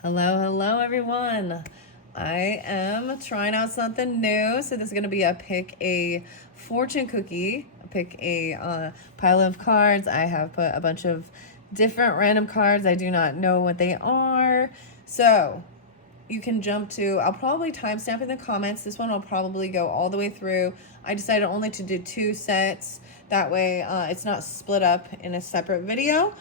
Hello, everyone. I am trying out something new. So, this is going to be a pick a fortune cookie, pick a pile of cards. I have put a bunch of different random cards. I do not know what they are. So, you can jump to, I'll probably timestamp in the comments. This one will probably go all the way through. I decided only to do 2 sets. That way, it's not split up in a separate video.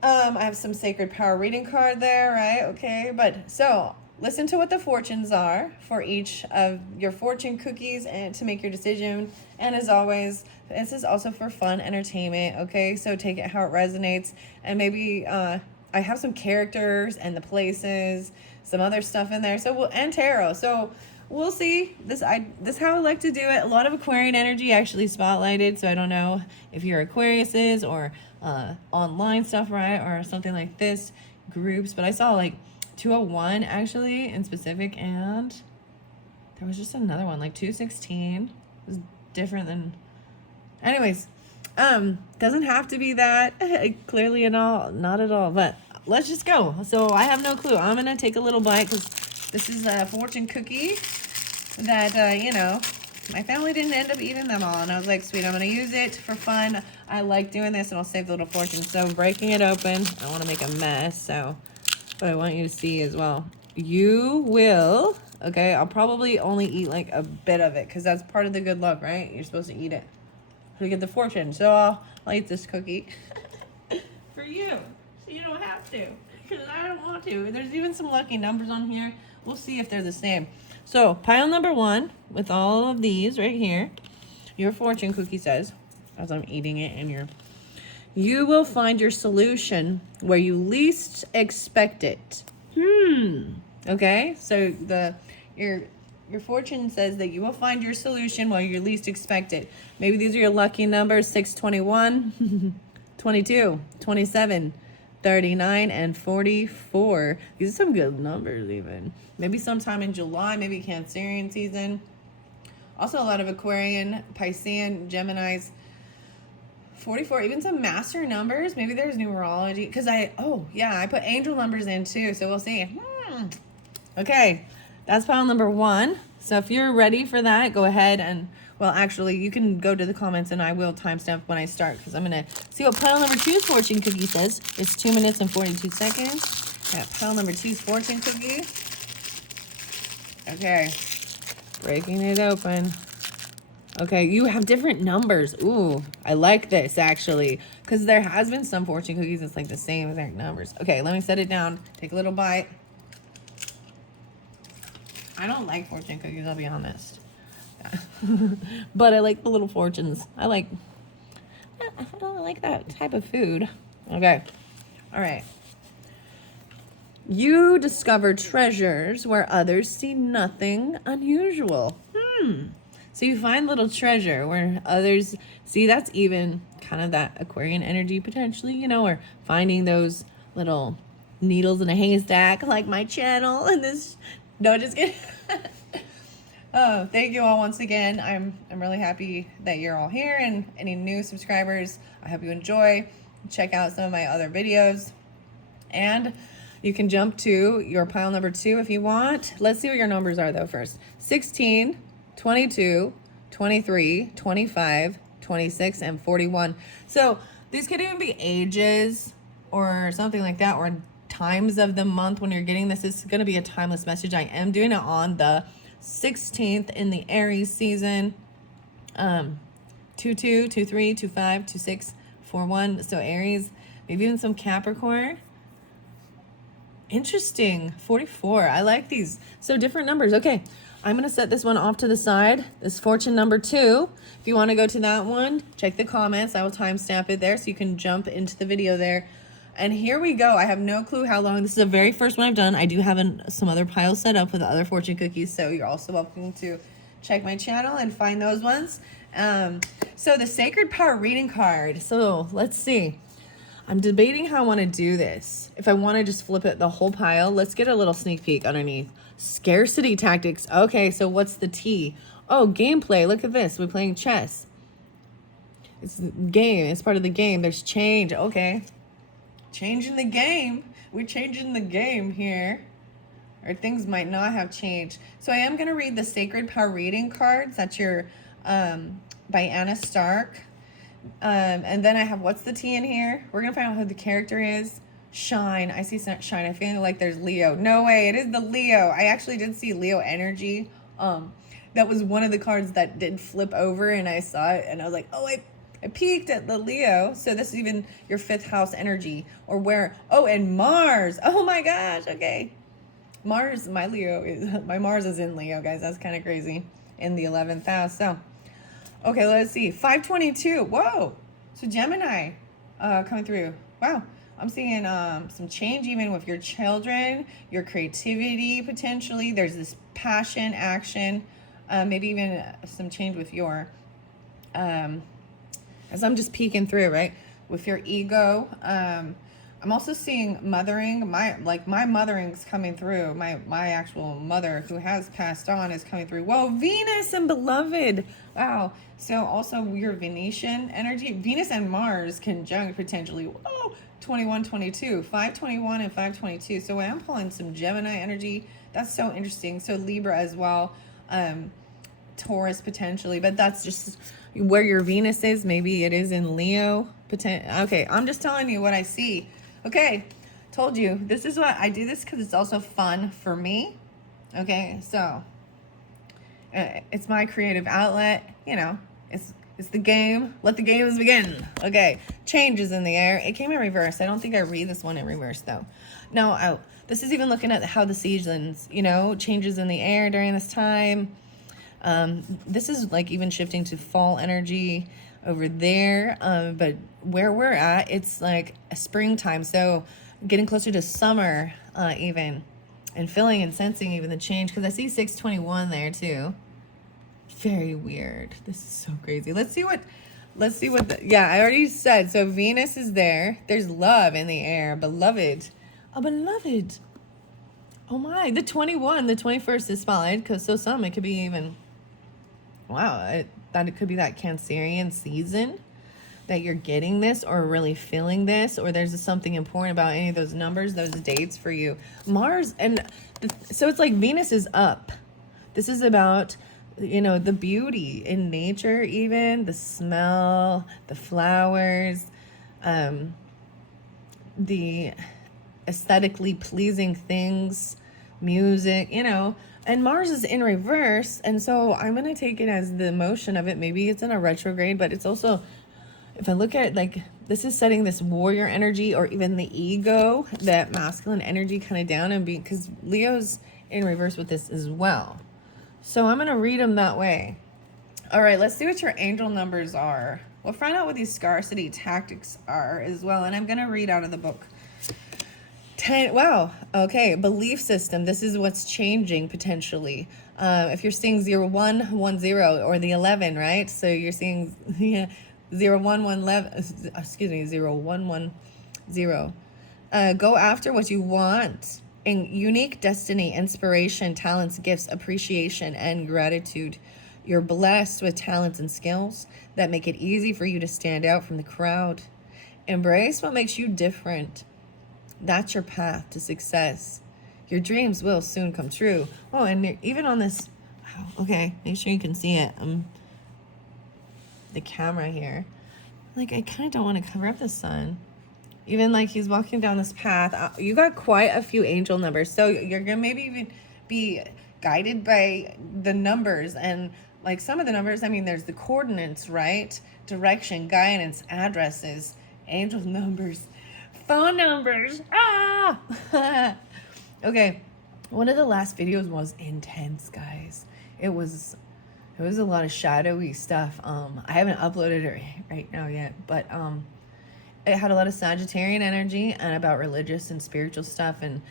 I have some Sacred Power reading card there, right? Okay, but so listen to what the fortunes are for each of your fortune cookies and to make your decision. And as always, this is also for fun entertainment, okay? So take it how it resonates. And maybe I have some characters and the places, some other stuff in there. So and tarot. So we'll see. This is how I like to do it. A lot of Aquarian energy actually spotlighted, so I don't know if you're Aquariuses or online stuff, right, or something like this groups. But I saw like 201 actually in specific, and there was just another one like 216. It was different than. Anyways, doesn't have to be that clearly at all, not at all. But let's just go. So I have no clue. I'm gonna take a little bite because this is a fortune cookie that my family didn't end up eating them all, and I was like, sweet, I'm gonna use it for fun. I like doing this, and I'll save the little fortune. So I'm breaking it open. I want to make a mess, so but I want you to see as well. You will, okay, I'll probably only eat like a bit of it because that's part of the good luck, right? You're supposed to eat it to get the fortune. So I'll eat this cookie for you, so you don't have to, because I don't want to. There's even some lucky numbers on here. We'll see if they're the same. So pile number 1 with all of these right here. Your fortune cookie says, as I'm eating it, and you will find your solution where you least expect it. Okay, so your fortune says that you will find your solution where you least expect it. Maybe these are your lucky numbers: 621, 22, 27, 39, and 44. These are some good numbers even. Maybe sometime in July, maybe Cancerian season. Also a lot of Aquarian, Piscean, Geminis. 44, even some master numbers. Maybe there's numerology, because I put angel numbers in too, so we'll see. Okay, that's pile number 1. So if you're ready for that, go ahead and, well, actually, you can go to the comments and I will timestamp when I start, because I'm going to see what pile number 2's fortune cookie says. It's 2 minutes and 42 seconds. Got pile number 2's fortune cookie. Okay, breaking it open. Okay, you have different numbers. Ooh, I like this actually, because there has been some fortune cookies that's like the same exact numbers. Okay, let me set it down. Take a little bite. I don't like fortune cookies, I'll be honest. But I like the little fortunes. I don't like that type of food. Okay, all right. You discover treasures where others see nothing unusual. So you find little treasure where others see. That's even kind of that Aquarian energy potentially, or finding those little needles in a haystack like my channel and this. No, just kidding. Oh, thank you all once again. I'm really happy that you're all here, and any new subscribers, I hope you enjoy. Check out some of my other videos, and you can jump to your pile number 2 if you want. Let's see what your numbers are though first. 16, 22, 23, 25, 26, and 41. So these could even be ages or something like that, or times of the month when you're getting this. It's going to be a timeless message. I am doing it on the 16th in the Aries season. 22, 23, 25, 26, 41. So Aries, maybe even some Capricorn. Interesting. 44. I like these. So different numbers. Okay, I'm going to set this one off to the side. This fortune number 2. If you want to go to that one, check the comments. I will timestamp it there so you can jump into the video there. And here we go. I have no clue how long. This is the very first one I've done. I do have some other piles set up with other fortune cookies, so you're also welcome to check my channel and find those ones. So the Sacred Power reading card. So let's see. I'm debating how I want to do this. If I want to just flip it the whole pile, let's get a little sneak peek underneath. Scarcity tactics. Okay, so what's the T? Oh, gameplay. Look at this. We're playing chess. It's game. It's part of the game. There's change. Okay. Changing the game. we're changing the game here. Or things might not have changed. So I am going to read the Sacred Power Reading cards. That's your by Anna Stark. And then I have What's the Tea in here? We're going to find out who the character is. Shine. I see Shine. I feel like there's Leo. No way. It is the Leo. I actually did see Leo energy. That was one of the cards that did flip over, and I saw it, and I was like, oh, I peeked at the Leo. So this is even your 5th house energy. Or where, oh, and Mars. Oh my gosh. Okay. Mars, my Mars is in Leo, guys. That's kind of crazy. In the 11th house. So, okay, let's see. 522. Whoa. So Gemini coming through. Wow. I'm seeing some change even with your children, your creativity potentially. There's this passion, action, maybe even some change with your, as I'm just peeking through, right? With your ego. I'm also seeing mothering. My mothering's coming through. My actual mother who has passed on is coming through. Whoa, Venus and beloved. Wow. So also your Venetian energy. Venus and Mars conjunct potentially. Whoa, 21, 22. 521 and 522. So I am pulling some Gemini energy. That's so interesting. So Libra as well. Taurus potentially. But that's just where your Venus is. Maybe it is in Leo. Okay, I'm just telling you what I see. Okay, told you. This is what I do this because it's also fun for me. Okay, so it's my creative outlet. You know, it's the game. Let the games begin. Okay, changes in the air. It came in reverse. I don't think I read this one in reverse though. No, this is even looking at how the seasons, you know, changes in the air during this time. This is like even shifting to fall energy over there, but where we're at, it's like a springtime, so getting closer to summer, even, and feeling and sensing even the change, because I see 621 there too. Very weird. This is so crazy. Let's see what yeah, I already said. So Venus is there. There's love in the air. Beloved. A beloved. Oh my, the 21, the 21st is spotlighted, because so some, it could be even, wow, that it could be that Cancerian season that you're getting this or really feeling this, or there's something important about any of those numbers, those dates for you. Mars, and so it's like Venus is up. This is about, you know, the beauty in nature, even the smell, the flowers, the aesthetically pleasing things, music, you know. And Mars is in reverse, and so I'm going to take it as the motion of it. Maybe it's in a retrograde, but it's also, if I look at, like, this is setting this warrior energy or even the ego, that masculine energy kind of down, and because Leo's in reverse with this as well. So I'm going to read them that way. All right, let's see what your angel numbers are. We'll find out what these scarcity tactics are as well, and I'm going to read out of the book. 10, wow, okay, belief system. This is what's changing potentially. If you're seeing 0110 or the 11, right? So you're seeing 0111, excuse me, 0110. Go after what you want. In unique destiny, inspiration, talents, gifts, appreciation, and gratitude. You're blessed with talents and skills that make it easy for you to stand out from the crowd. Embrace what makes you different. That's your path to success. Your dreams will soon come true. Oh, and even on this, okay, make sure you can see it. The camera here. Like, I kind of don't want to cover up the sun. Even like he's walking down this path. You got quite a few angel numbers. So you're going to maybe even be guided by the numbers. And like some of the numbers, I mean, there's the coordinates, right? Direction, guidance, addresses, angel numbers. Phone numbers. Okay, one of the last videos was intense, guys. It was a lot of shadowy stuff. I haven't uploaded it right now yet, but it had a lot of Sagittarian energy and about religious and spiritual stuff and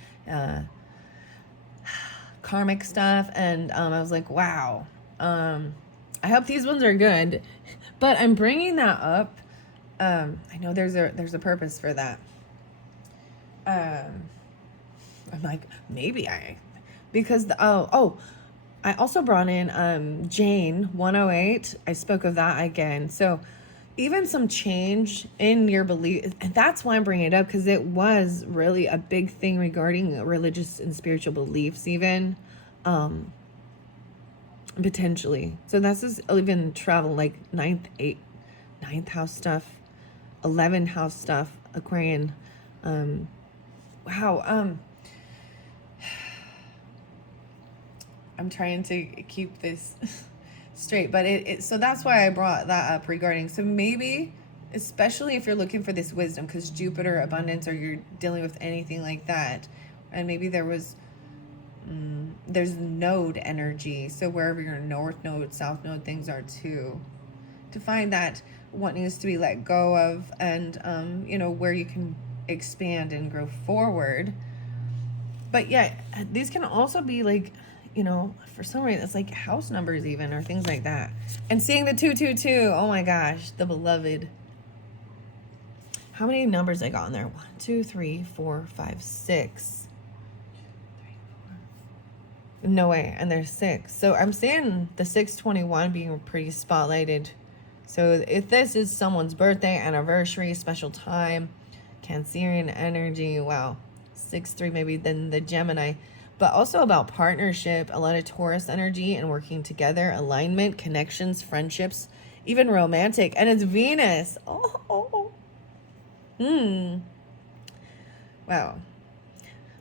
karmic stuff, and I was like, wow. I hope these ones are good, but I'm bringing that up. I know there's a purpose for that. I'm like, maybe because I also brought in Jane 108. I spoke of that again. So even some change in your belief. And that's why I'm bringing it up, because it was really a big thing regarding religious and spiritual beliefs, even potentially. So that's just even travel, like ninth house stuff, 11th house stuff, Aquarian. Wow. I'm trying to keep this straight, but so that's why I brought that up regarding. So maybe, especially if you're looking for this wisdom, because Jupiter, abundance, or you're dealing with anything like that, and maybe there's node energy. So wherever your north node, south node things are too, to find that what needs to be let go of, and where you can expand and grow forward. But yeah, these can also be like, for some reason, it's like house numbers even, or things like that. And seeing the 222, oh my gosh, the beloved. How many numbers I got in there? 1, 2, 3, 4, 5, 6. No way, and there's 6. So I'm seeing the 621 being pretty spotlighted. So if this is someone's birthday, anniversary, special time, Cancerian energy, wow. 6-3 maybe, then the Gemini. But also about partnership, a lot of Taurus energy and working together, alignment, connections, friendships, even romantic. And it's Venus. Wow.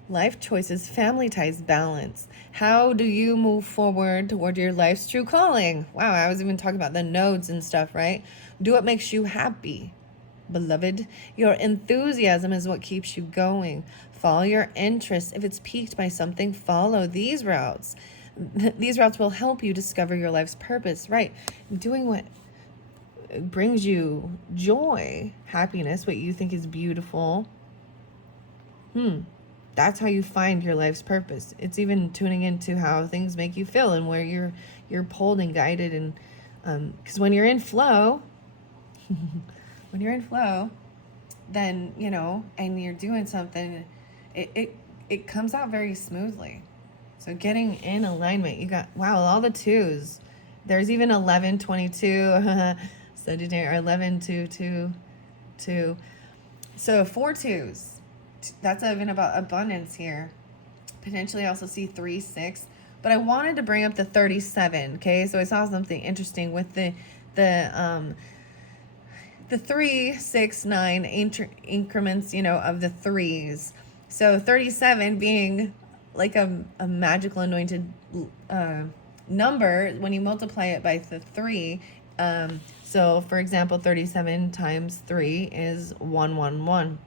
Life choices, family ties, balance. How do you move forward toward your life's true calling? Wow, I was even talking about the nodes and stuff, right? Do what makes you happy, beloved. Your enthusiasm is what keeps you going. Follow your interests. If it's piqued by something, follow these routes. These routes will help you discover your life's purpose, right? Doing what brings you joy, happiness, what you think is beautiful. That's how you find your life's purpose. It's even tuning into how things make you feel and where you're pulled and guided. And because when you're in flow, then and you're doing something, it comes out very smoothly. So getting in alignment, you got, wow, all the 2s. There's even 11, 22, Sagittarius, 11, 2, 2, 2. So 4 2s. That's even about abundance here. Potentially I also see 3, 6. But I wanted to bring up the 37, okay? So I saw something interesting with the 3, 6, 9 increments, of the 3s. So 37 being like a magical anointed number when you multiply it by the 3. So for example, 37 times 3 is 111.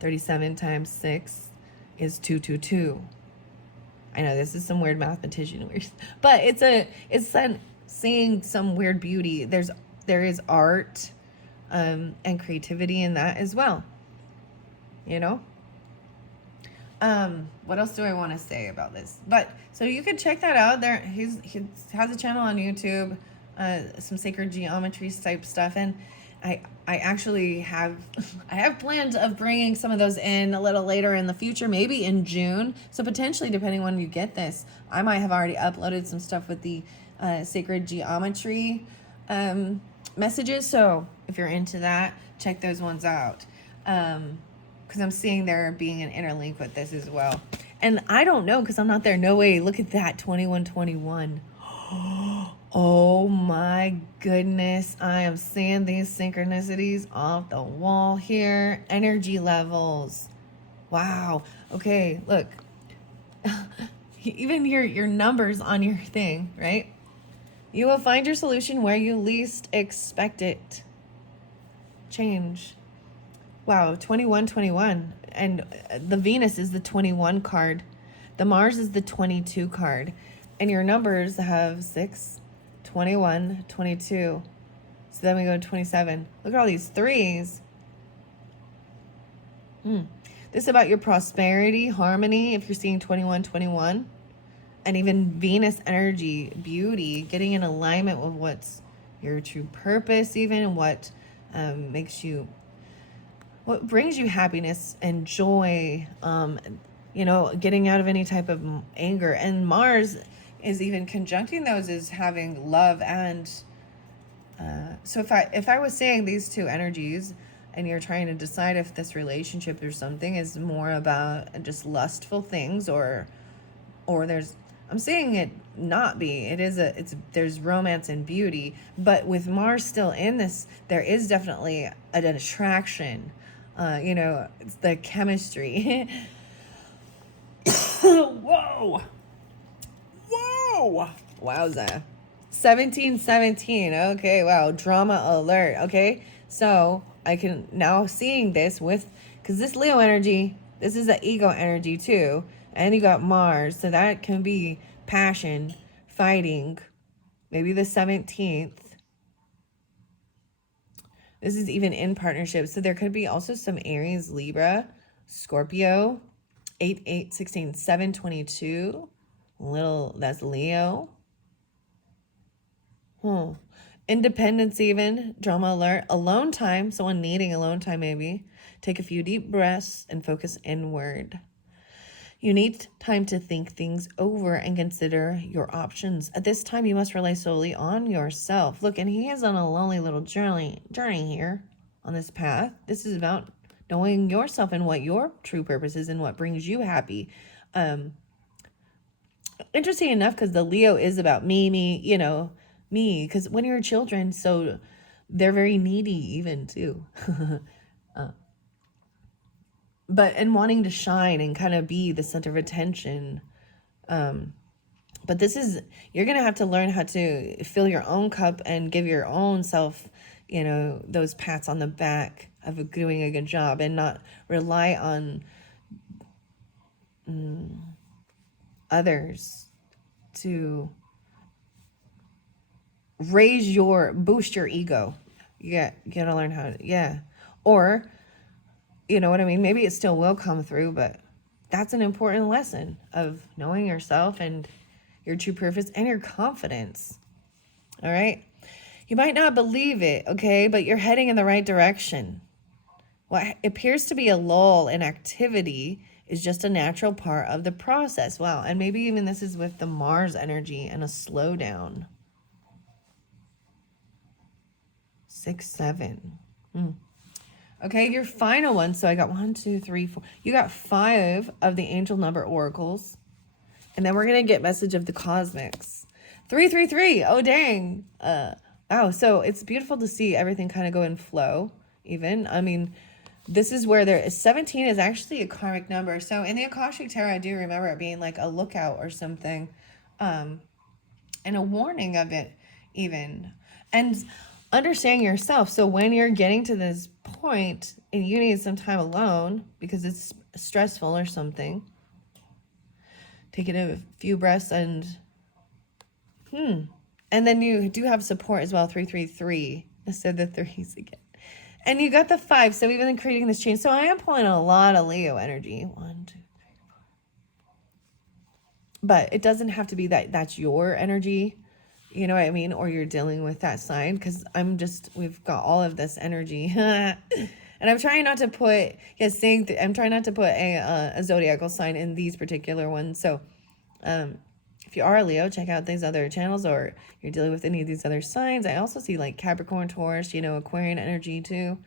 37 times 6 is 222. I know this is some weird mathematician weird, but it's seeing some weird beauty. There is art and creativity in that as well. What else do I want to say about this? But so you could check that out. He has a channel on YouTube, some sacred geometry type stuff, and I actually have plans of bringing some of those in a little later in the future, maybe in June. So potentially, depending on when you get this, I might have already uploaded some stuff with the sacred geometry messages. So if you're into that, check those ones out. Because I'm seeing there being an interlink with this as well. And I don't know, because I'm not there. No way. Look at that, 2121. Oh my goodness. I am seeing these synchronicities off the wall here. Energy levels. Wow. Okay, look. Even your numbers on your thing, right? You will find your solution where you least expect it. Change. Wow, 2121. And the Venus is the 21 card. The Mars is the 22 card. And your numbers have 6, 21, 22. So then we go to 27. Look at all these 3s. This is about your prosperity, harmony, if you're seeing 21, 21. And even Venus energy, beauty, getting in alignment with what's your true purpose, even what what brings you happiness and joy, getting out of any type of anger. And Mars is even conjuncting those as having love and So if I was saying these two energies, and you're trying to decide if this relationship or something is more about just lustful things, or there's, I'm saying it not be, there's romance and beauty, but with Mars still in this, there is definitely an attraction. It's the chemistry. Whoa. Whoa. Wowza. 1717. Okay, wow. Drama alert. Okay. So I can now seeing this with, because this Leo energy, this is the ego energy too. And you got Mars. So that can be passion, fighting. Maybe the 17th. This is even in partnership. So there could be also some Aries, Libra, Scorpio, 8, 8, 16, 7, 22. That's Leo. Independence even, drama alert, alone time, someone needing alone time maybe. Take a few deep breaths and focus inward. You need time to think things over and consider your options. At this time, you must rely solely on yourself. Look, and he is on a lonely little journey here on this path. This is about knowing yourself and what your true purpose is and what brings you happy. Interesting enough, because the Leo is about me, because when you're children, so they're very needy even too. And wanting to shine and kind of be the center of attention. But you're going to have to learn how to fill your own cup and give your own self, those pats on the back of doing a good job, and not rely on others to boost your ego. You gotta learn how to, or, you know what I mean? Maybe it still will come through, but that's an important lesson of knowing yourself and your true purpose and your confidence. All right. You might not believe it, okay, but you're heading in the right direction. What appears to be a lull in activity is just a natural part of the process. Wow. And maybe even this is with the Mars energy and a slowdown. 6, 7. Okay, your final one. So I got 1, 2, 3, 4. You got 5 of the angel number oracles. And then we're going to get message of the cosmics. 333. Oh, dang. Wow. So it's beautiful to see everything kind of go in flow even. I mean, this is where 17 is actually a karmic number. So in the Akashic Tarot, I do remember it being like a lookout or something. And a warning of it even. And understanding yourself. So when you're getting to this point and you need some time alone because it's stressful or something, taking a few breaths and then you do have support as well. 333. I said the threes again. And you got the 5. So even creating this change. So I am pulling a lot of Leo energy. 1, 2, 3, 4. But it doesn't have to be that's your energy. You know what I mean? Or you're dealing with that sign, because we've got all of this energy. And I'm trying not to put, I'm trying not to put a zodiacal sign in these particular ones. So if you are a Leo, check out these other channels, or you're dealing with any of these other signs. I also see like Capricorn, Taurus, Aquarian energy too.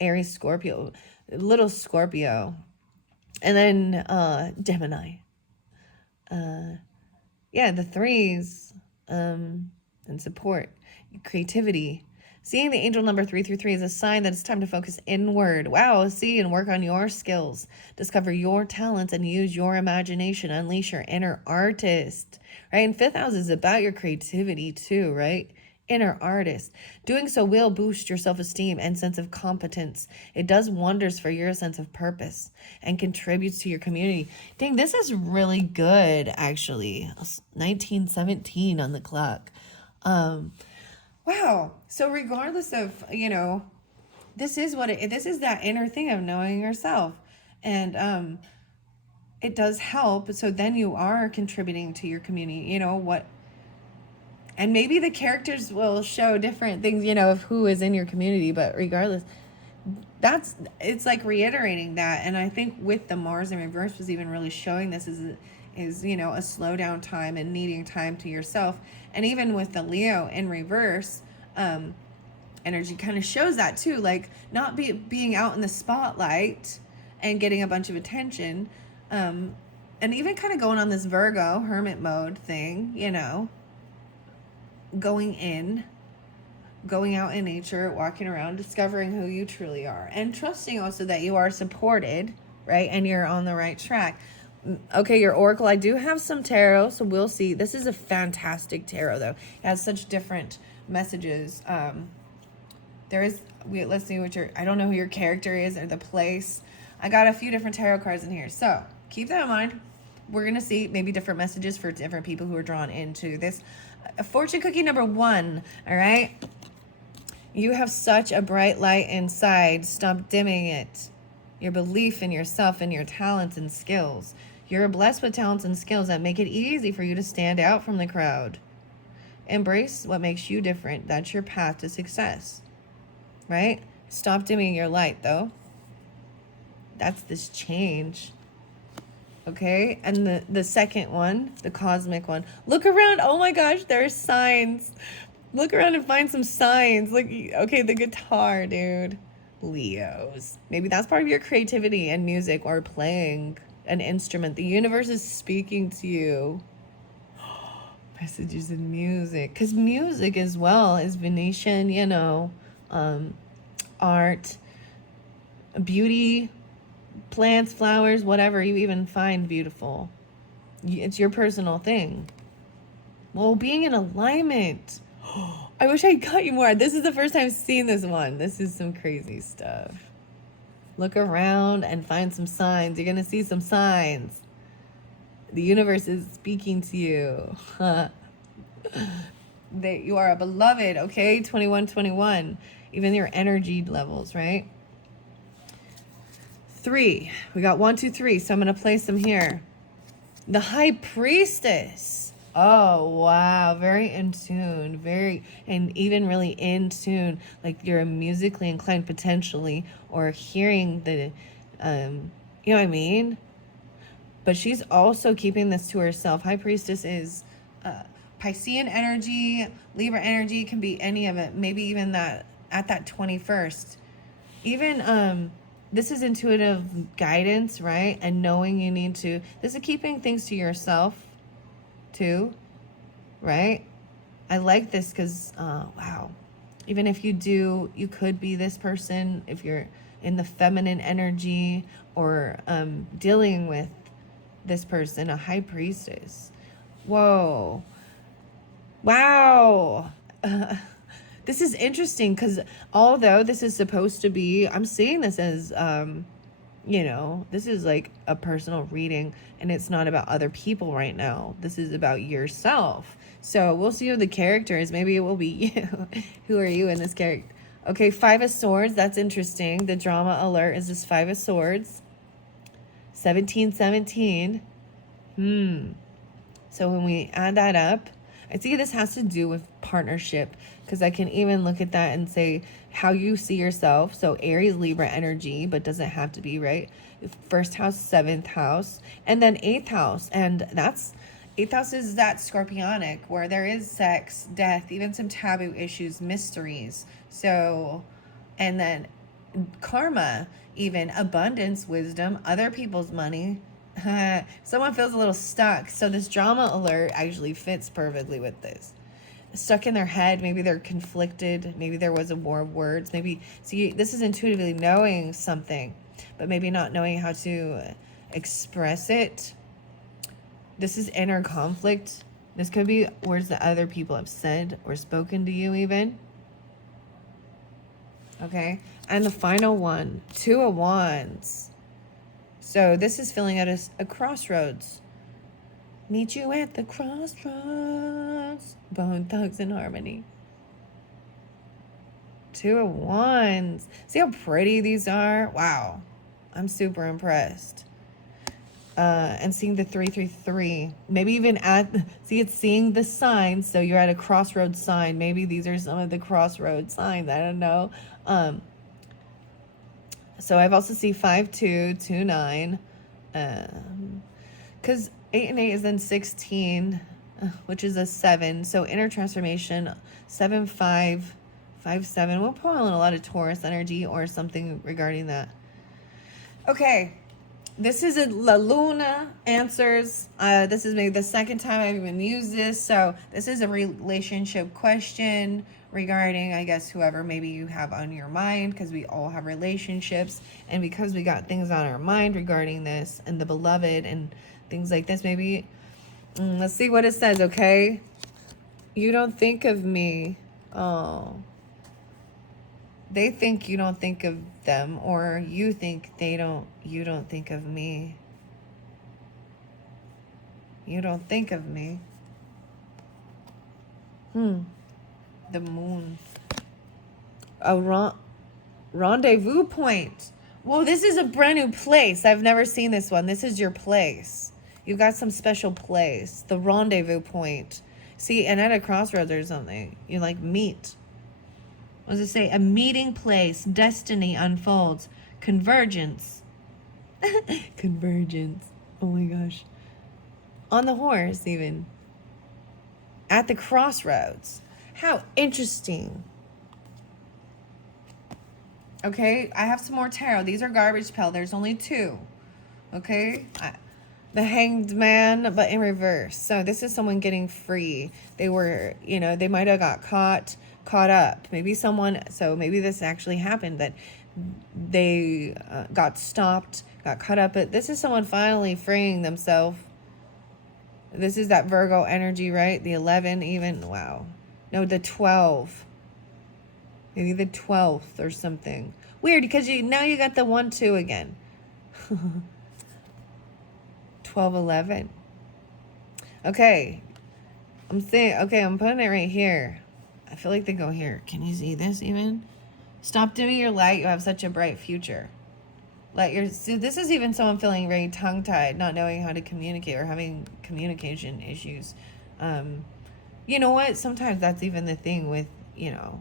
Aries, Scorpio, little Scorpio. And then Gemini. The 3s. And support, creativity. Seeing the angel number 333 is a sign that it's time to focus inward. Wow, see and work on your skills. Discover your talents and use your imagination. Unleash your inner artist, right? And 5th house is about your creativity too, right? Inner artist. Doing so will boost your self-esteem and sense of competence. It does wonders for your sense of purpose and contributes to your community. Dang, this is really good, actually. 1917 on the clock. Wow. So regardless of, this is that inner thing of knowing yourself. And it does help. So then you are contributing to your community, and maybe the characters will show different things, of who is in your community. But regardless, it's like reiterating that. And I think with the Mars in reverse was even really showing this is a slowdown time and needing time to yourself. And even with the Leo in reverse, energy kind of shows that too, like not being out in the spotlight and getting a bunch of attention, and even kind of going on this Virgo hermit mode thing, you know, going out in nature, walking around, discovering who you truly are, and trusting also that you are supported, right? And you're on the right track. Okay, your oracle, I do have some tarot, so we'll see. This is a fantastic tarot, though. It has such different messages. Let's see what I don't know who your character is or the place. I got a few different tarot cards in here, so keep that in mind. We're going to see maybe different messages for different people who are drawn into this. Fortune cookie number 1, all right? You have such a bright light inside. Stop dimming it. Your belief in yourself and your talents and skills. You're blessed with talents and skills that make it easy for you to stand out from the crowd. Embrace what makes you different. That's your path to success, right? Stop dimming your light, though. That's this change. Okay, and the second one, the cosmic one. Look around. Oh my gosh, there's signs. Look around and find some signs. Look, okay, the guitar, dude. Leos. Maybe that's part of your creativity and music or playing an instrument. The universe is speaking to you. Messages in music. Because music as well is Venetian, you know, art, beauty, plants, flowers, whatever you even find beautiful. It's your personal thing. Well, being in alignment. I wish I got you more. This is the first time seeing this one. This is some crazy stuff. Look around and find some signs. You're going to see some signs. The universe is speaking to you. That you are a beloved, okay? 2121. Even your energy levels, right? 3. We got 1, 2, 3. So I'm going to place them here. The High Priestess. Oh, wow. Very in tune. And even really in tune. Like you're musically inclined potentially, or hearing the, you know what I mean? But she's also keeping this to herself. High Priestess is Piscean energy, Libra energy, can be any of it. Maybe even that at that 21st. Even, this is intuitive guidance, right? And knowing you need to, this is keeping things to yourself too, right? I like this because, wow. Even if you could be this person if you're in the feminine energy or dealing with this person, a High Priestess. Whoa. Wow. This is interesting because although this is supposed to be, I'm seeing this as, you know, this is like a personal reading and it's not about other people right now. This is about yourself. So we'll see who the character is. Maybe it will be you. Who are you in this character? Okay, 5 of Swords. That's interesting. The drama alert is this 5 of Swords. 1717. So when we add that up, I see this has to do with partnership, because I can even look at that and say how you see yourself. So Aries, Libra energy, but doesn't have to be, right? 1st house, 7th house, and then 8th house. And that's 8th house is that scorpionic where there is sex, death, even some taboo issues, mysteries. So, and then karma, even abundance, wisdom, other people's money. Someone feels a little stuck. So this drama alert actually fits perfectly with this. Stuck in their head. Maybe they're conflicted. Maybe there was a war of words. Maybe, see, this is intuitively knowing something, but maybe not knowing how to express it. This is inner conflict. This could be words that other people have said or spoken to you even. Okay. And the final one, 2 of Wands. So this is feeling at a crossroads. Meet you at the crossroads. Bone Thugs-n-Harmony. 2 of Wands. See how pretty these are? Wow. I'm super impressed. And seeing the 333. Maybe even it's seeing the signs. So you're at a crossroads sign. Maybe these are some of the crossroads signs. I don't know. So I've also see 5-2-2-9. Because 8 and 8 is then 16, which is a 7. So inner transformation, 7-5. 5-7. We'll pull in a lot of Taurus energy or something regarding that. Okay. This is a La Luna answers. This is maybe the second time I've even used this. So this is a relationship question regarding, I guess, whoever maybe you have on your mind, because we all have relationships. And because we got things on our mind regarding this and the beloved and things like this, maybe, let's see what it says, okay? You don't think of me. Oh. They think you don't think of them, or you think you don't think of me. You don't think of me. The moon. A rendezvous point. Well, this is a brand new place. I've never seen this one. This is your place. You've got some special place. The rendezvous point. See, and at a crossroads or something, you like meet. What does it say? A meeting place, destiny unfolds, convergence. Convergence. Oh my gosh. On the horse, even. At the crossroads. How interesting. Okay, I have some more tarot. These are garbage pail. There's only 2. Okay? The Hanged Man, but in reverse. So this is someone getting free. They were, they might have got caught up. Maybe this actually happened, that they got stopped, got caught up. But this is someone finally freeing themselves. This is that Virgo energy, right? The 11 even. Wow. No, the 12. Maybe the 12th or something. Weird, because now you got the 1-2 again. 12-11. Okay. I'm putting it right here. I feel like they go here. Can you see this even? Stop dimming your light. You have such a bright future. This is even someone feeling very tongue-tied, not knowing how to communicate or having communication issues. You know what? Sometimes that's even the thing with,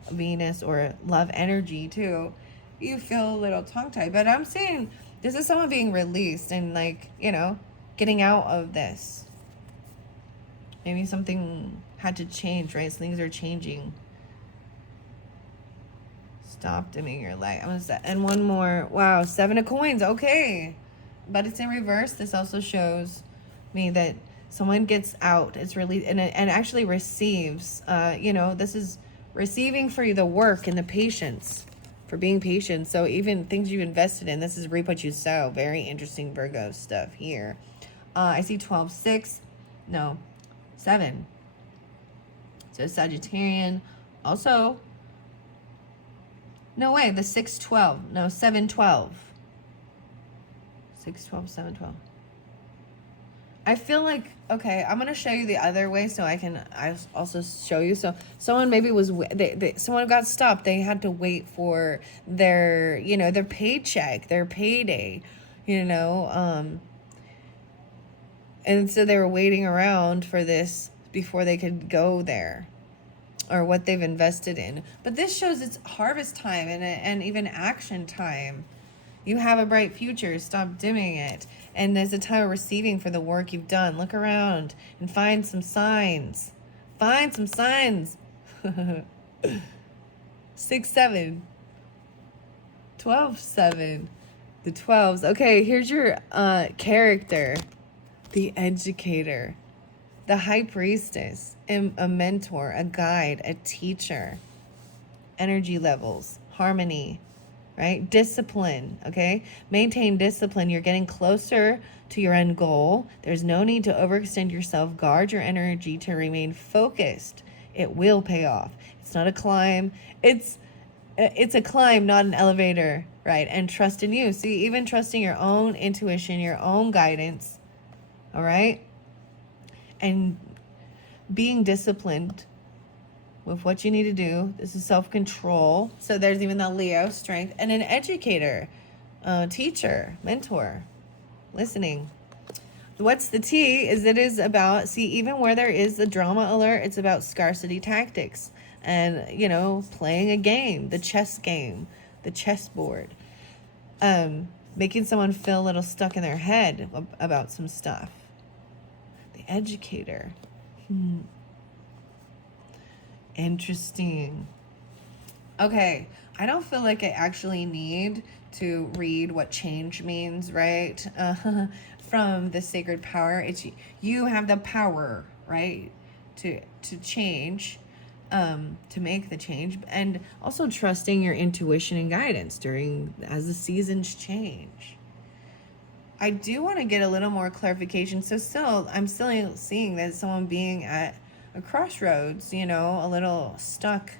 Venus or love energy too. You feel a little tongue-tied. But I'm saying this is someone being released and getting out of this. Maybe something had to change, right? So things are changing. Stop dimming your light. And one more. Wow, 7 of coins. Okay. But it's in reverse. This also shows me that someone gets out. It's really, and actually receives. This is receiving for you the work and the patience, for being patient. So even things you invested in, this is reap what you sow. Very interesting Virgo stuff here. I see 12-6. No, 7. So Sagittarian. Also, no way, the 6-12. No, 7-12. 6-12, 7-12. I feel like, okay, I'm going to show you the other way so I also show you. So someone maybe someone got stopped. They had to wait for their, their paycheck, their payday, and so they were waiting around for this before they could go there, or what they've invested in. But this shows it's harvest time and even action time. You have a bright future. Stop dimming it. And there's a time of receiving for the work you've done. Look around and find some signs. Find some signs. 6-7. 12-7. The 12s. Okay, here's your character. The educator. The high priestess. A mentor. A guide. A teacher. Energy levels. Harmony. Right? Discipline, okay? Maintain discipline. You're getting closer to your end goal. There's no need to overextend yourself. Guard your energy to remain focused. It will pay off. It's not a climb. It's a climb, not an elevator, right? And trust in you. See, even trusting your own intuition, your own guidance, all right? And being disciplined with what you need to do. This is self-control. So there's even that Leo strength, and an educator, teacher, mentor, listening. What's the T is it is about, see, even where there is the drama alert, it's about scarcity tactics and, playing a game, the chess game, the chessboard, making someone feel a little stuck in their head about some stuff. The educator. Interesting. Okay, I don't feel like I actually need to read what change means, right? From the sacred power. It's you have the power, right, to change, to make the change, and also trusting your intuition and guidance during as the seasons change. I do want to get a little more clarification. So still, I'm still seeing that someone being at a crossroads, you know, a little stuck,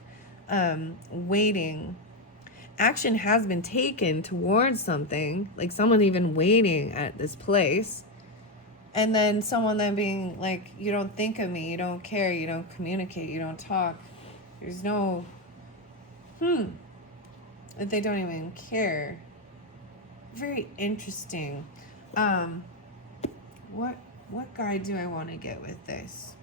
waiting. Action has been taken towards something, like someone even waiting at this place. And then someone then being like, you don't think of me, you don't care, you don't communicate, you don't talk. There's no, that they don't even care. Very interesting. What guide do I want to get with this?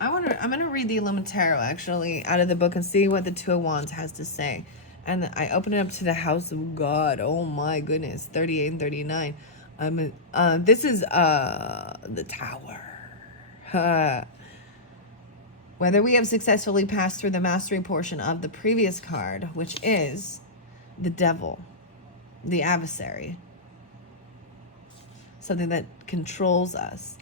I'm gonna read the Illuminataro actually out of the book and see what the Two of Wands has to say. And I open it up to the House of God. Oh my goodness, 38 and 39. This is the Tower. Whether we have successfully passed through the mastery portion of the previous card, which is the Devil, the adversary, something that controls us.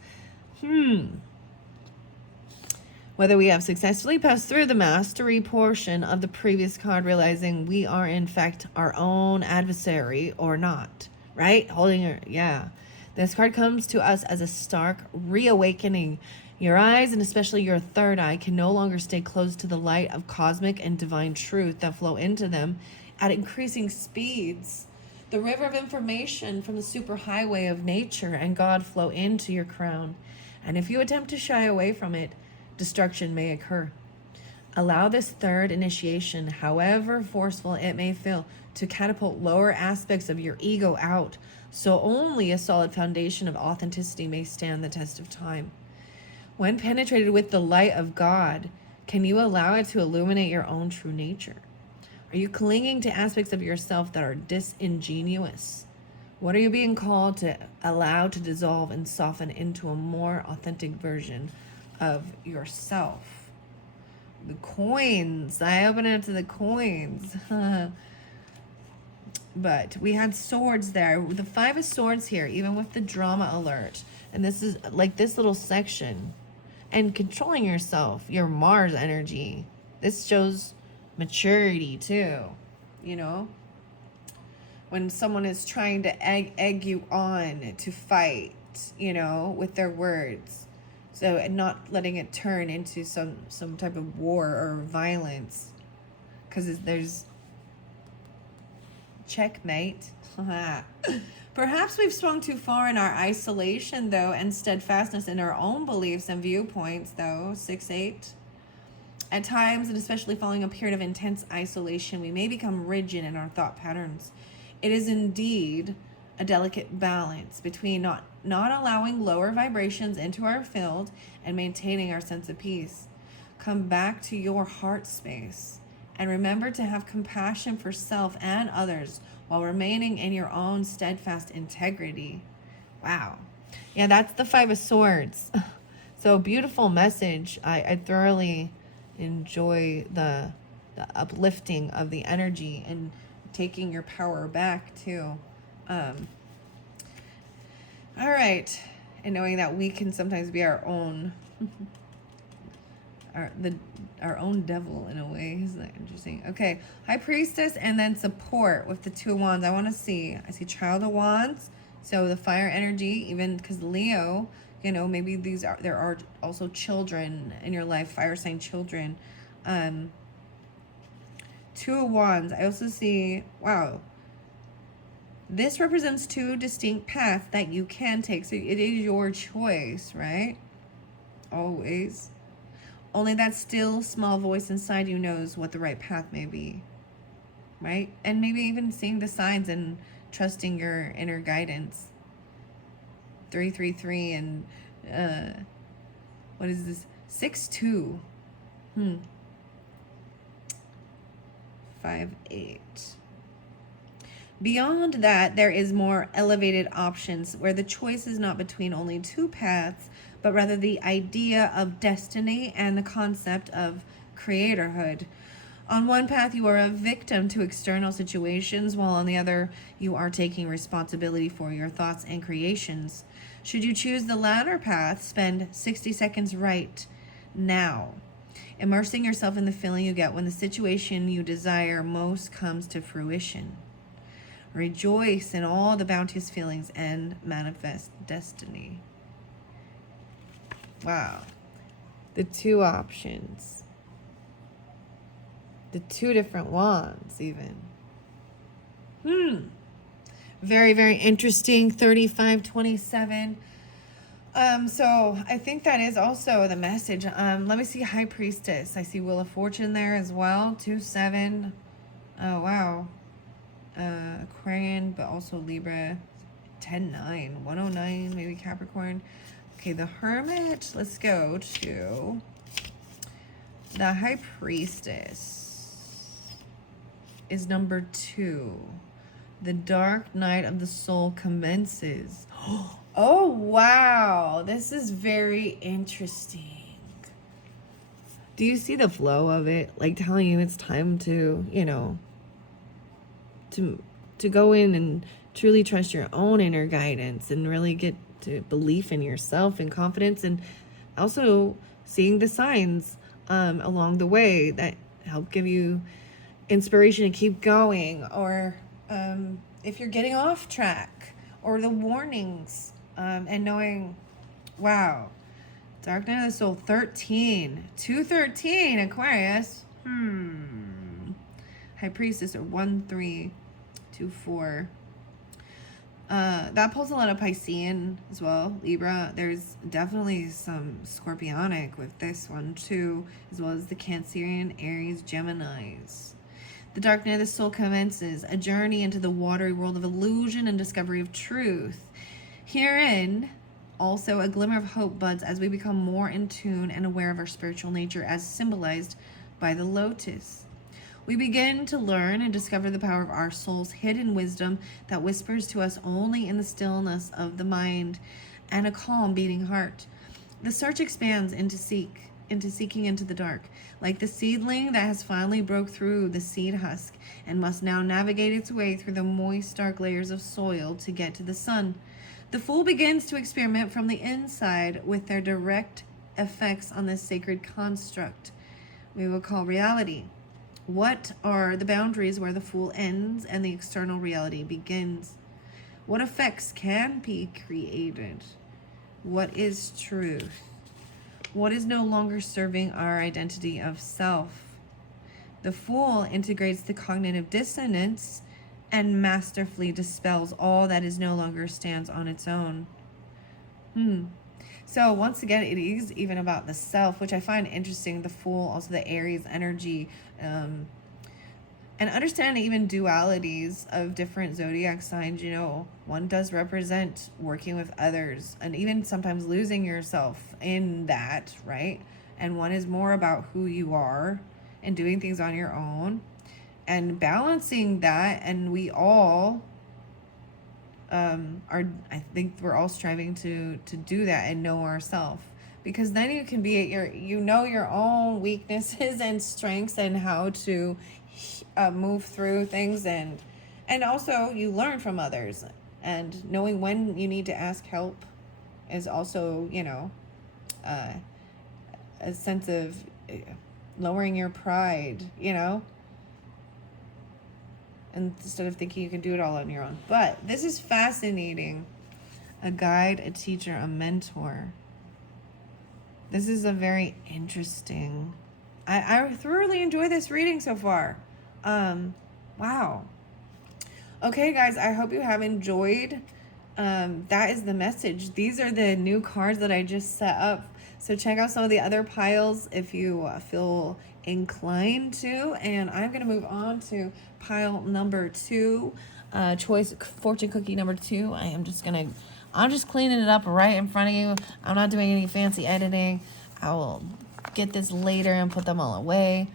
Whether we have successfully passed through the mastery portion of the previous card, realizing we are in fact our own adversary or not, right? Holding her, yeah. This card comes to us as a stark reawakening. Your eyes, and especially your third eye, can no longer stay closed to the light of cosmic and divine truth that flow into them at increasing speeds. The river of information from the superhighway of nature and God flow into your crown. And if you attempt to shy away from it, destruction may occur. Allow this third initiation, however forceful it may feel, to catapult lower aspects of your ego out, so only a solid foundation of authenticity may stand the test of time. When penetrated with the light of God, can you allow it to illuminate your own true nature? Are you clinging to aspects of yourself that are disingenuous? What are you being called to allow to dissolve and soften into a more authentic version of yourself? The coins. I open it up to the coins. But we had swords there. The Five of Swords here, even with the drama alert. And this is like this little section. And controlling yourself, your Mars energy. This shows maturity too, you know? When someone is trying to egg you on to fight, you know, with their words. So, and not letting it turn into some type of war or violence. Because there's checkmate. Perhaps we've swung too far in our isolation, though, and steadfastness in our own beliefs and viewpoints, though. 6-8. At times, and especially following a period of intense isolation, we may become rigid in our thought patterns. It is indeed a delicate balance between not allowing lower vibrations into our field and maintaining our sense of peace. Come back to your heart space and remember to have compassion for self and others while remaining in your own steadfast integrity. Wow. Yeah, that's the Five of Swords. So beautiful message. I thoroughly enjoy the uplifting of the energy and taking your power back too. All right. And knowing that we can sometimes be our own our own devil in a way. Isn't that interesting? Okay. High Priestess and then support with the Two of Wands. I see Child of Wands. So the fire energy, even because Leo, you know, maybe there are also children in your life, fire sign children. Two of Wands. I also see, wow, this represents two distinct paths that you can take. So it is your choice, right? Always. Only that still small voice inside you knows what the right path may be, right? And maybe even seeing the signs and trusting your inner guidance. 333 and what is this? 6-2. 5-8. Beyond that, there is more elevated options where the choice is not between only two paths, but rather the idea of destiny and the concept of creatorhood. On one path, you are a victim to external situations, while on the other, you are taking responsibility for your thoughts and creations. Should you choose the latter path, spend 60 seconds right now, immersing yourself in the feeling you get when the situation you desire most comes to fruition. Rejoice in all the bounteous feelings and manifest destiny. Wow. The two options. The two different wands, even. Very, very interesting. 3527. So I think that is also the message. Let me see High Priestess. I see Wheel of Fortune there as well. 2-7. Oh, wow. Aquarian, but also Libra. 10-9. 109, maybe Capricorn. Okay, the Hermit. Let's go to the High Priestess. Is number 2. The dark night of the soul commences. Oh, wow. This is very interesting. Do you see the flow of it? Like telling you it's time to, to go in and truly trust your own inner guidance and really get to belief in yourself and confidence, and also seeing the signs along the way that help give you inspiration to keep going, or if you're getting off track, or the warnings, and knowing, wow, Dark Night of the Soul, 13, 213, Aquarius, High Priestess, or 1324. That pulls a lot of Piscean as well, Libra. There's definitely some Scorpionic with this one too, as well as the Cancerian, Aries, Geminis. The Dark Night of the Soul commences, a journey into the watery world of illusion and discovery of truth. Herein, also a glimmer of hope buds as we become more in tune and aware of our spiritual nature, as symbolized by the lotus. We begin to learn and discover the power of our soul's hidden wisdom that whispers to us only in the stillness of the mind and a calm beating heart. The search expands into seeking into the dark, like the seedling that has finally broke through the seed husk and must now navigate its way through the moist, dark layers of soil to get to the sun. The fool begins to experiment from the inside with their direct effects on this sacred construct we will call reality. What are the boundaries where the fool ends and the external reality begins? What effects can be created? What is truth? What is no longer serving our identity of self? The fool integrates the cognitive dissonance and masterfully dispels all that is no longer stands on its own. So once again, it is even about the self, which I find interesting. The Fool, also the Aries energy, and understanding even dualities of different zodiac signs. One does represent working with others and even sometimes losing yourself in that, right? And one is more about who you are and doing things on your own and balancing that. And we all I think we're all striving to do that and know ourselves, because then you can be at your own weaknesses and strengths and how to move through things, and also you learn from others, and knowing when you need to ask help is also a sense of lowering your pride, instead of thinking you can do it all on your own. But this is fascinating. A guide, a teacher, a mentor. This is a very interesting. I thoroughly enjoy this reading so far. Wow. Okay, guys, I hope you have enjoyed. That is the message. These are the new cards that I just set up. So check out some of the other piles if you feel inclined to. And I'm going to move on to pile number 2, choice fortune cookie number 2. I'm just cleaning it up right in front of you. I'm not doing any fancy editing. I will get this later and put them all away.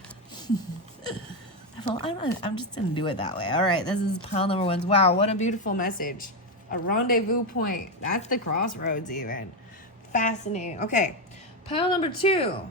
Well, I'm just going to do it that way. All right, this is pile number 1. Wow, what a beautiful message. A rendezvous point. That's the crossroads even. Fascinating. Okay, pile number 2.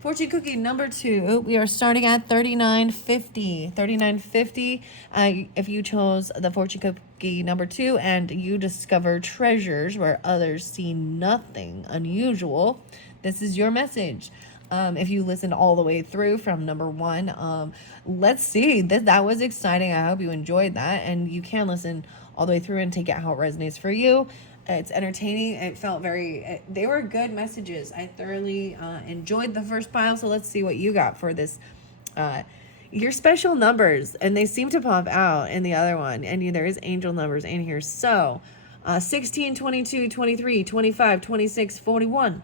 Fortune cookie number 2. We are starting at 39.50. 39.50. If you chose the fortune cookie number 2 and you discover treasures where others see nothing unusual, this is your message. If you listened all the way through from number 1, let's see. That was exciting. I hope you enjoyed that, and you can listen all the way through and take it how it resonates for you. It's entertaining. It felt they were good messages. I thoroughly enjoyed the first pile. So let's see what you got for this. Your special numbers, and they seem to pop out in the other one. And there is angel numbers in here. So 16, 22, 23, 25, 26, 41.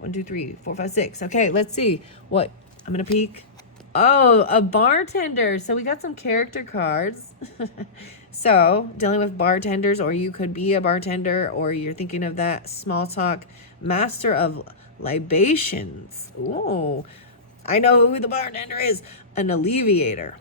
1, 2, 3, 4, 5, 6. Okay, let's see what I'm going to peek. Oh, a bartender. So we got some character cards. So, dealing with bartenders, or you could be a bartender, or you're thinking of that small talk master of libations. Ooh, I know who the bartender is. An alleviator.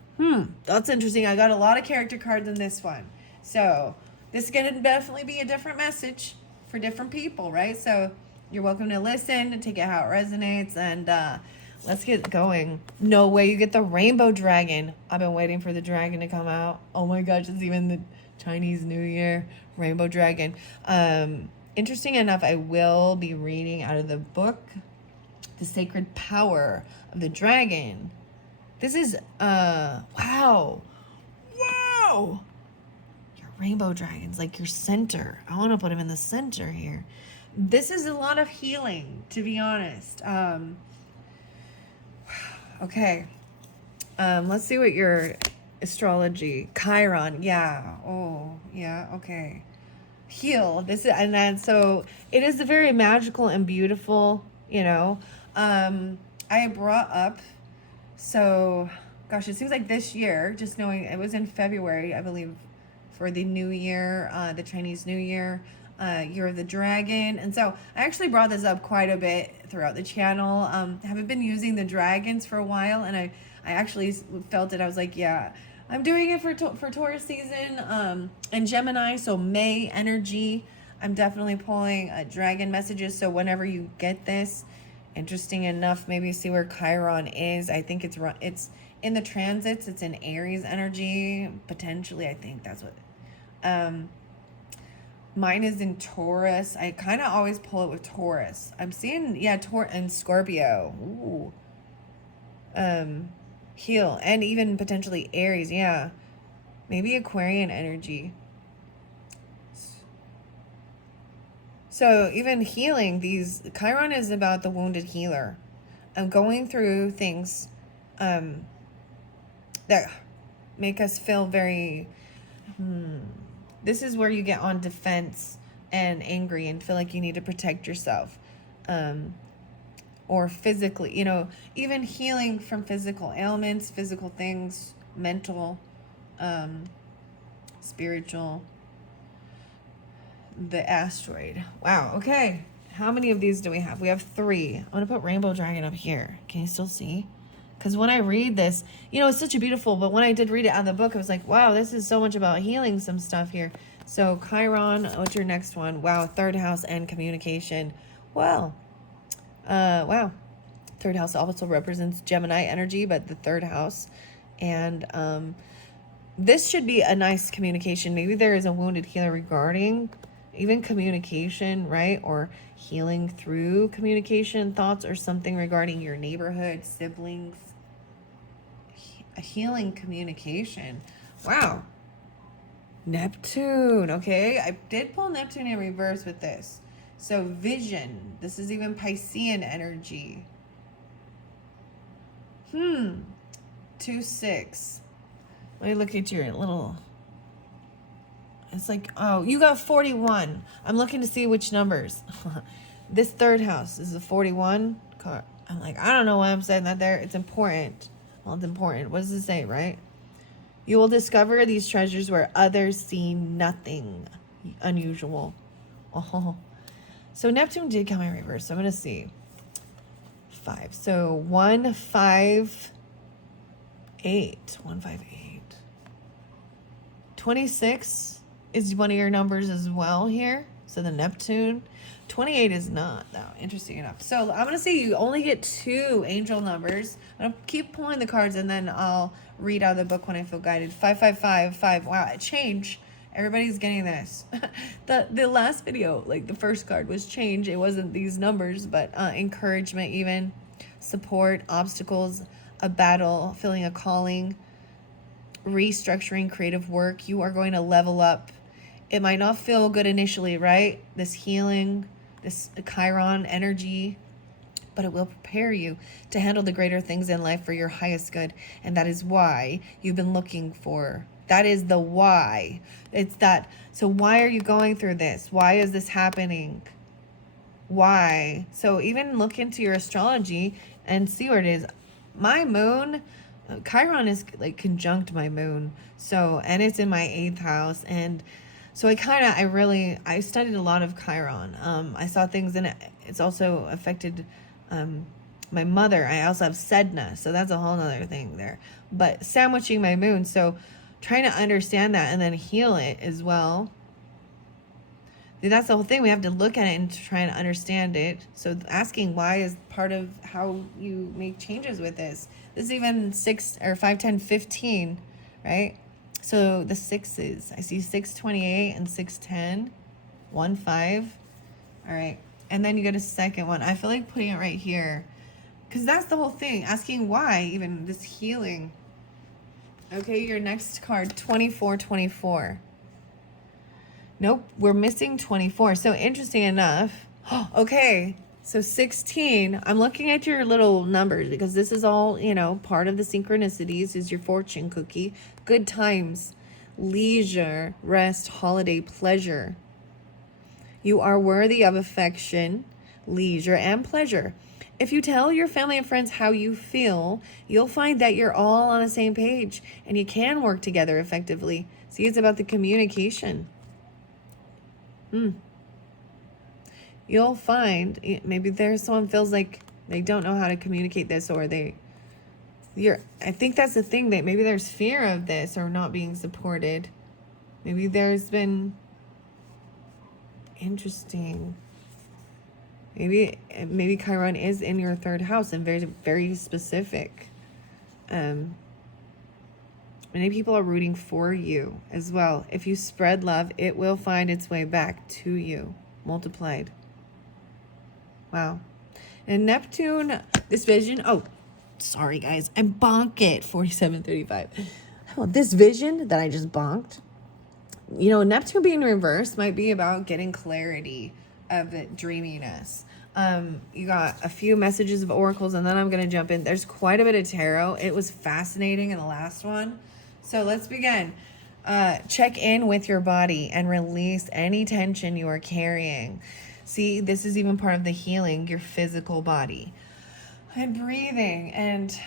That's interesting. I got a lot of character cards in this one. So, this is going to definitely be a different message for different people, right? So, you're welcome to listen and take it how it resonates, and let's get going. No way you get the rainbow dragon. I've been waiting for the dragon to come out. Oh my gosh, it's even the Chinese New Year. Rainbow dragon. Interesting enough, I will be reading out of the book, The Sacred Power of the Dragon. This is, wow. Wow. Your rainbow dragon's like your center. I want to put him in the center here. This is a lot of healing, to be honest. Okay. Let's see what your astrology, Chiron. Yeah. Oh, yeah. Okay. Heal. So it is very magical and beautiful, I brought up, so gosh, it seems like this year, just knowing it was in February, I believe, for the new year, the Chinese New Year, Year of the Dragon. And so I actually brought this up quite a bit throughout the channel. Haven't been using the dragons for a while, and I actually felt it. I was like, yeah, I'm doing it for Taurus season, and Gemini, so May energy. I'm definitely pulling dragon messages. So whenever you get this, interesting enough, maybe see where Chiron is. I think it's in the transits. It's in Aries energy, potentially. I think that's what. Mine is in Taurus. I kind of always pull it with Taurus. I'm seeing, Taurus and Scorpio. Ooh. Heal. And even potentially Aries, yeah. Maybe Aquarian energy. So even healing, Chiron is about the wounded healer. I'm going through things that make us feel very... This is where you get on defense and angry and feel like you need to protect yourself. Or physically, even healing from physical ailments, physical things, mental, spiritual. The asteroid. Wow, okay. How many of these do we have? We have 3. I'm going to put Rainbow Dragon up here. Can you still see? Because when I read this, it's such a beautiful, but when I did read it out of the book, I was like, wow, this is so much about healing some stuff here. So Chiron, what's your next one? Wow, 3rd house and communication. Wow. Wow. 3rd house also represents Gemini energy, but the 3rd house. And this should be a nice communication. Maybe there is a wounded healer regarding even communication, right? Or healing through communication, thoughts, or something regarding your neighborhood, siblings. A healing communication. Wow. Neptune. Okay. I did pull Neptune in reverse with this. So vision. This is even Piscean energy. 2-6. Let me look at your little... It's like, oh, you got 41. I'm looking to see which numbers. This 3rd house is a 41 card. I'm like, I don't know why I'm saying that there. It's important. Well, it's important. What does it say, right? You will discover these treasures where others see nothing unusual. Oh. So Neptune did come in reverse. So I'm going to see. 5. So 1, 5, 8. 1, 5, 8. 26 is one of your numbers as well here. So the Neptune, 28 is not that interesting enough. So I'm going to say you only get 2 angel numbers. I'm going to keep pulling the cards and then I'll read out the book when I feel guided. 555. Wow, it changed. Everybody's getting this. The last video, like the first card was change. It wasn't these numbers, but encouragement even, support, obstacles, a battle, feeling a calling, restructuring, creative work. You are going to level up. It might not feel good initially, right? This healing, this Chiron energy, but it will prepare you to handle the greater things in life for your highest good. And that is why you've been looking for. That is the why. It's that. So why are you going through this? Why is this happening? Why? So even look into your astrology and see where it is. My moon, Chiron is like conjunct my moon. So, and it's in my 8th house. And so I studied a lot of Chiron. I saw things in it. It's also affected my mother. I also have Sedna. So that's a whole nother thing there. But sandwiching my moon. So trying to understand that and then heal it as well. That's the whole thing. We have to look at it and try and understand it. So asking why is part of how you make changes with this. This is even 6 or 5, 10, 15, right? So the 6s, I see 628 and 610, 1, 5. All right. And then you get a second one. I feel like putting it right here because that's the whole thing. Asking why, even this healing. Okay, your next card, 24, 24. Nope, we're missing 24. So interesting enough. Okay, so 16. I'm looking at your little numbers because this is all, part of the synchronicities is your fortune cookie. Good times, leisure, rest, holiday, pleasure. You are worthy of affection, leisure, and pleasure. If you tell your family and friends how you feel, you'll find that you're all on the same page and you can work together effectively. See, it's about the communication. You'll find maybe there's someone feels like they don't know how to communicate this, or I think that's the thing, that maybe there's fear of this or not being supported. Maybe there's been interesting. Maybe Chiron is in your 3rd house and very, very specific. Many people are rooting for you as well. If you spread love, it will find its way back to you, multiplied. Wow. And Neptune, this vision. Oh, sorry, guys. I bonk it, 4735. Well, this vision that I just bonked, Neptune being reversed might be about getting clarity of the dreaminess. You got a few messages of oracles, and then I'm going to jump in. There's quite a bit of tarot. It was fascinating in the last one. So let's begin. Check in with your body and release any tension you are carrying. See, this is even part of the healing, your physical body. And breathing and,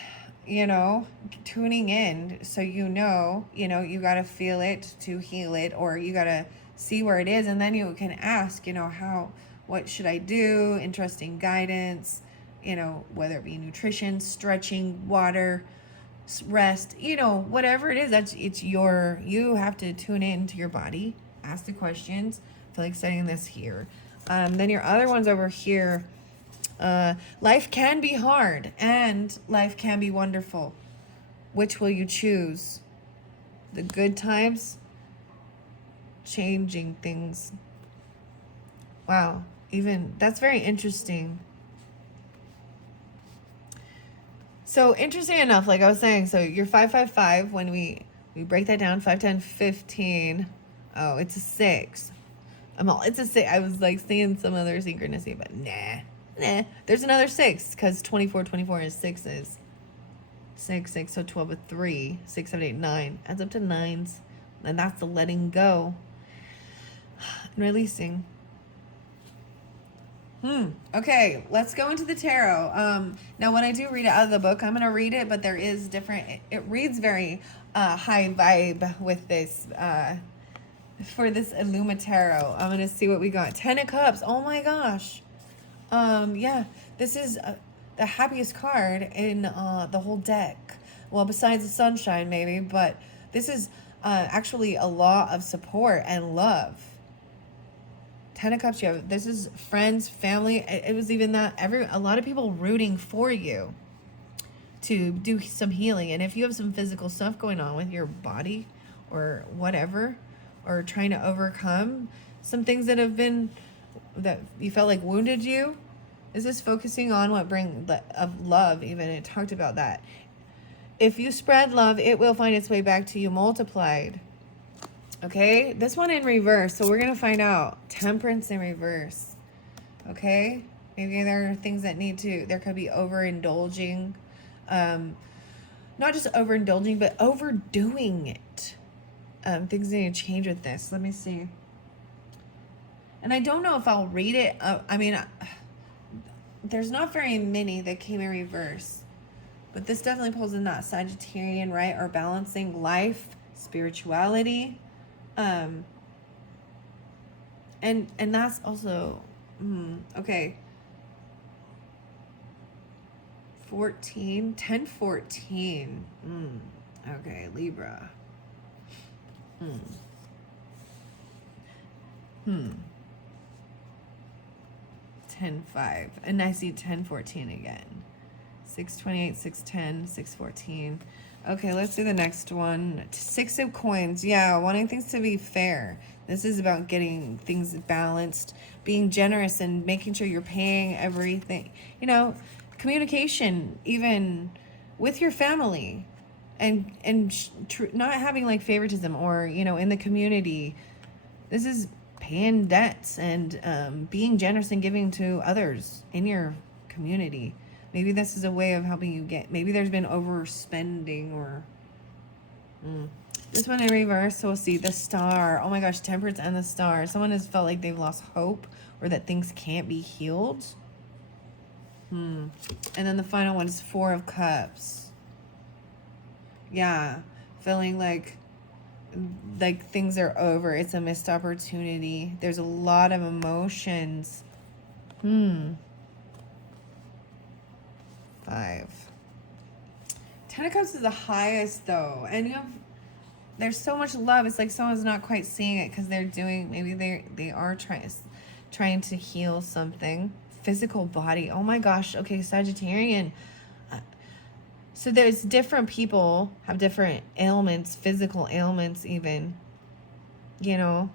tuning in. So, you got to feel it to heal it, or you got to see where it is. And then you can ask, what should I do? Interesting guidance, whether it be nutrition, stretching, water, rest, whatever it is, you have to tune in to your body, ask the questions. I feel like studying this here. Then your other ones over here, life can be hard and life can be wonderful. Which will you choose? The good times, changing things. Wow, even that's very interesting. So interesting enough, like I was saying, so you're 555 when we break that down, 5, 10, 15. Oh, it's a 6. It's a 6. I was like seeing some other synchronicity, but nah. There's another 6 because 24 is 6s. 6, so 12 with 3, 6, 7, 8, 9. Adds up to 9s. And that's the letting go and releasing. Okay, let's go into the tarot. Now, when I do read it out of the book, I'm going to read it, but there is different. It reads very high vibe with this, for this Illuma Tarot. I'm going to see what we got. 10 of Cups. Oh my gosh. Yeah, this is the happiest card in the whole deck. Well, besides the sunshine, maybe, but this is actually a law of support and love. Ten of Cups, you have, this is friends, family. It was even that a lot of people rooting for you to do some healing. And if you have some physical stuff going on with your body or whatever, or trying to overcome some things that have been, that you felt like wounded you, is this focusing on what bring of love? Even it talked about that. If you spread love, it will find its way back to you multiplied. Okay, this one in reverse. So we're going to find out. Temperance in reverse. Okay, maybe there are things that there could be overindulging. Not just overindulging, but overdoing it. Things need to change with this. Let me see. And I don't know if I'll read it. There's not very many that came in reverse. But this definitely pulls in that Sagittarian, right? Or balancing life, spirituality. And that's also okay. 10 14. Okay, Libra. 10 5. And I see 10 14 again. 628, 610, 614. Okay, let's do the next one. 6 of Coins. Yeah, wanting things to be fair. This is about getting things balanced, being generous, and making sure you're paying everything. You know, communication, even with your family, and not having like favoritism or, you know, in the community. This is paying debts and being generous and giving to others in your community. Maybe this is a way of helping you get, maybe there's been overspending or this one in reverse. So we'll see the Star. Oh my gosh, Temperance and the Star. Someone has felt like they've lost hope or that things can't be healed. And then the final one is 4 of Cups. Yeah, feeling like things are over. It's a missed opportunity. There's a lot of emotions. 5. 10 of Cups is the highest though, and there's so much love. It's like someone's not quite seeing it because they're doing, maybe they are trying to heal something. Physical body. Oh my gosh. Okay, Sagittarian. So there's different people have different ailments, physical ailments even. You know,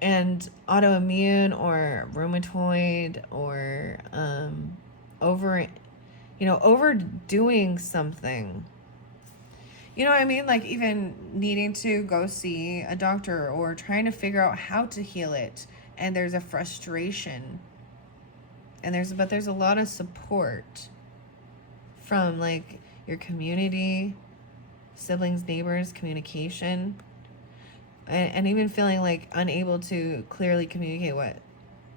and autoimmune or rheumatoid or overdoing something. You know what I mean? Like even needing to go see a doctor or trying to figure out how to heal it. And there's a frustration. And there's a lot of support from like your community, siblings, neighbors, communication. And even feeling like unable to clearly communicate what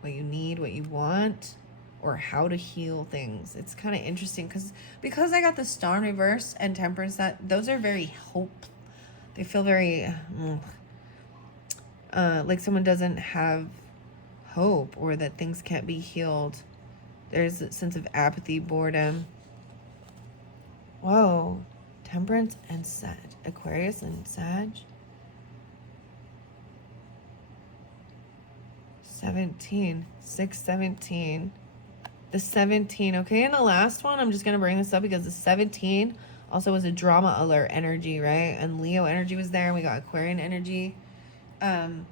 you need, what you want, or how to heal things. It's kind of interesting because I got the Star in reverse and Temperance, that those are very they feel very like someone doesn't have hope or that things can't be healed. There's a sense of apathy, boredom. Whoa, Temperance and Aquarius and Sag. 17, 617. The 17, okay, and the last one, I'm just going to bring this up because the 17 also was a drama alert energy, right? And Leo energy was there, and we got Aquarian energy. And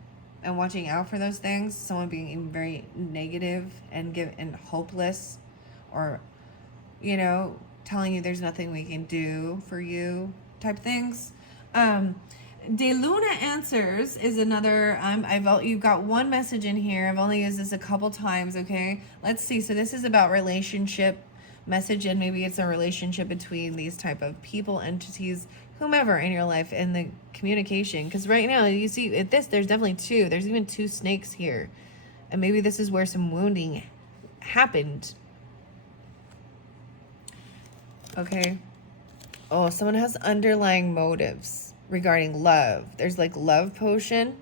watching out for those things, someone being very negative and hopeless, or, you know, telling you there's nothing we can do for you type things. De Luna Answers is another, you've got one message in here. I've only used this a couple times, okay? Let's see. So this is about relationship message, and maybe it's a relationship between these type of people, entities, whomever in your life, and the communication. Because right now, you see, there's definitely 2. There's even 2 snakes here. And maybe this is where some wounding happened. Okay. Oh, someone has underlying motives regarding love. There's like love potion.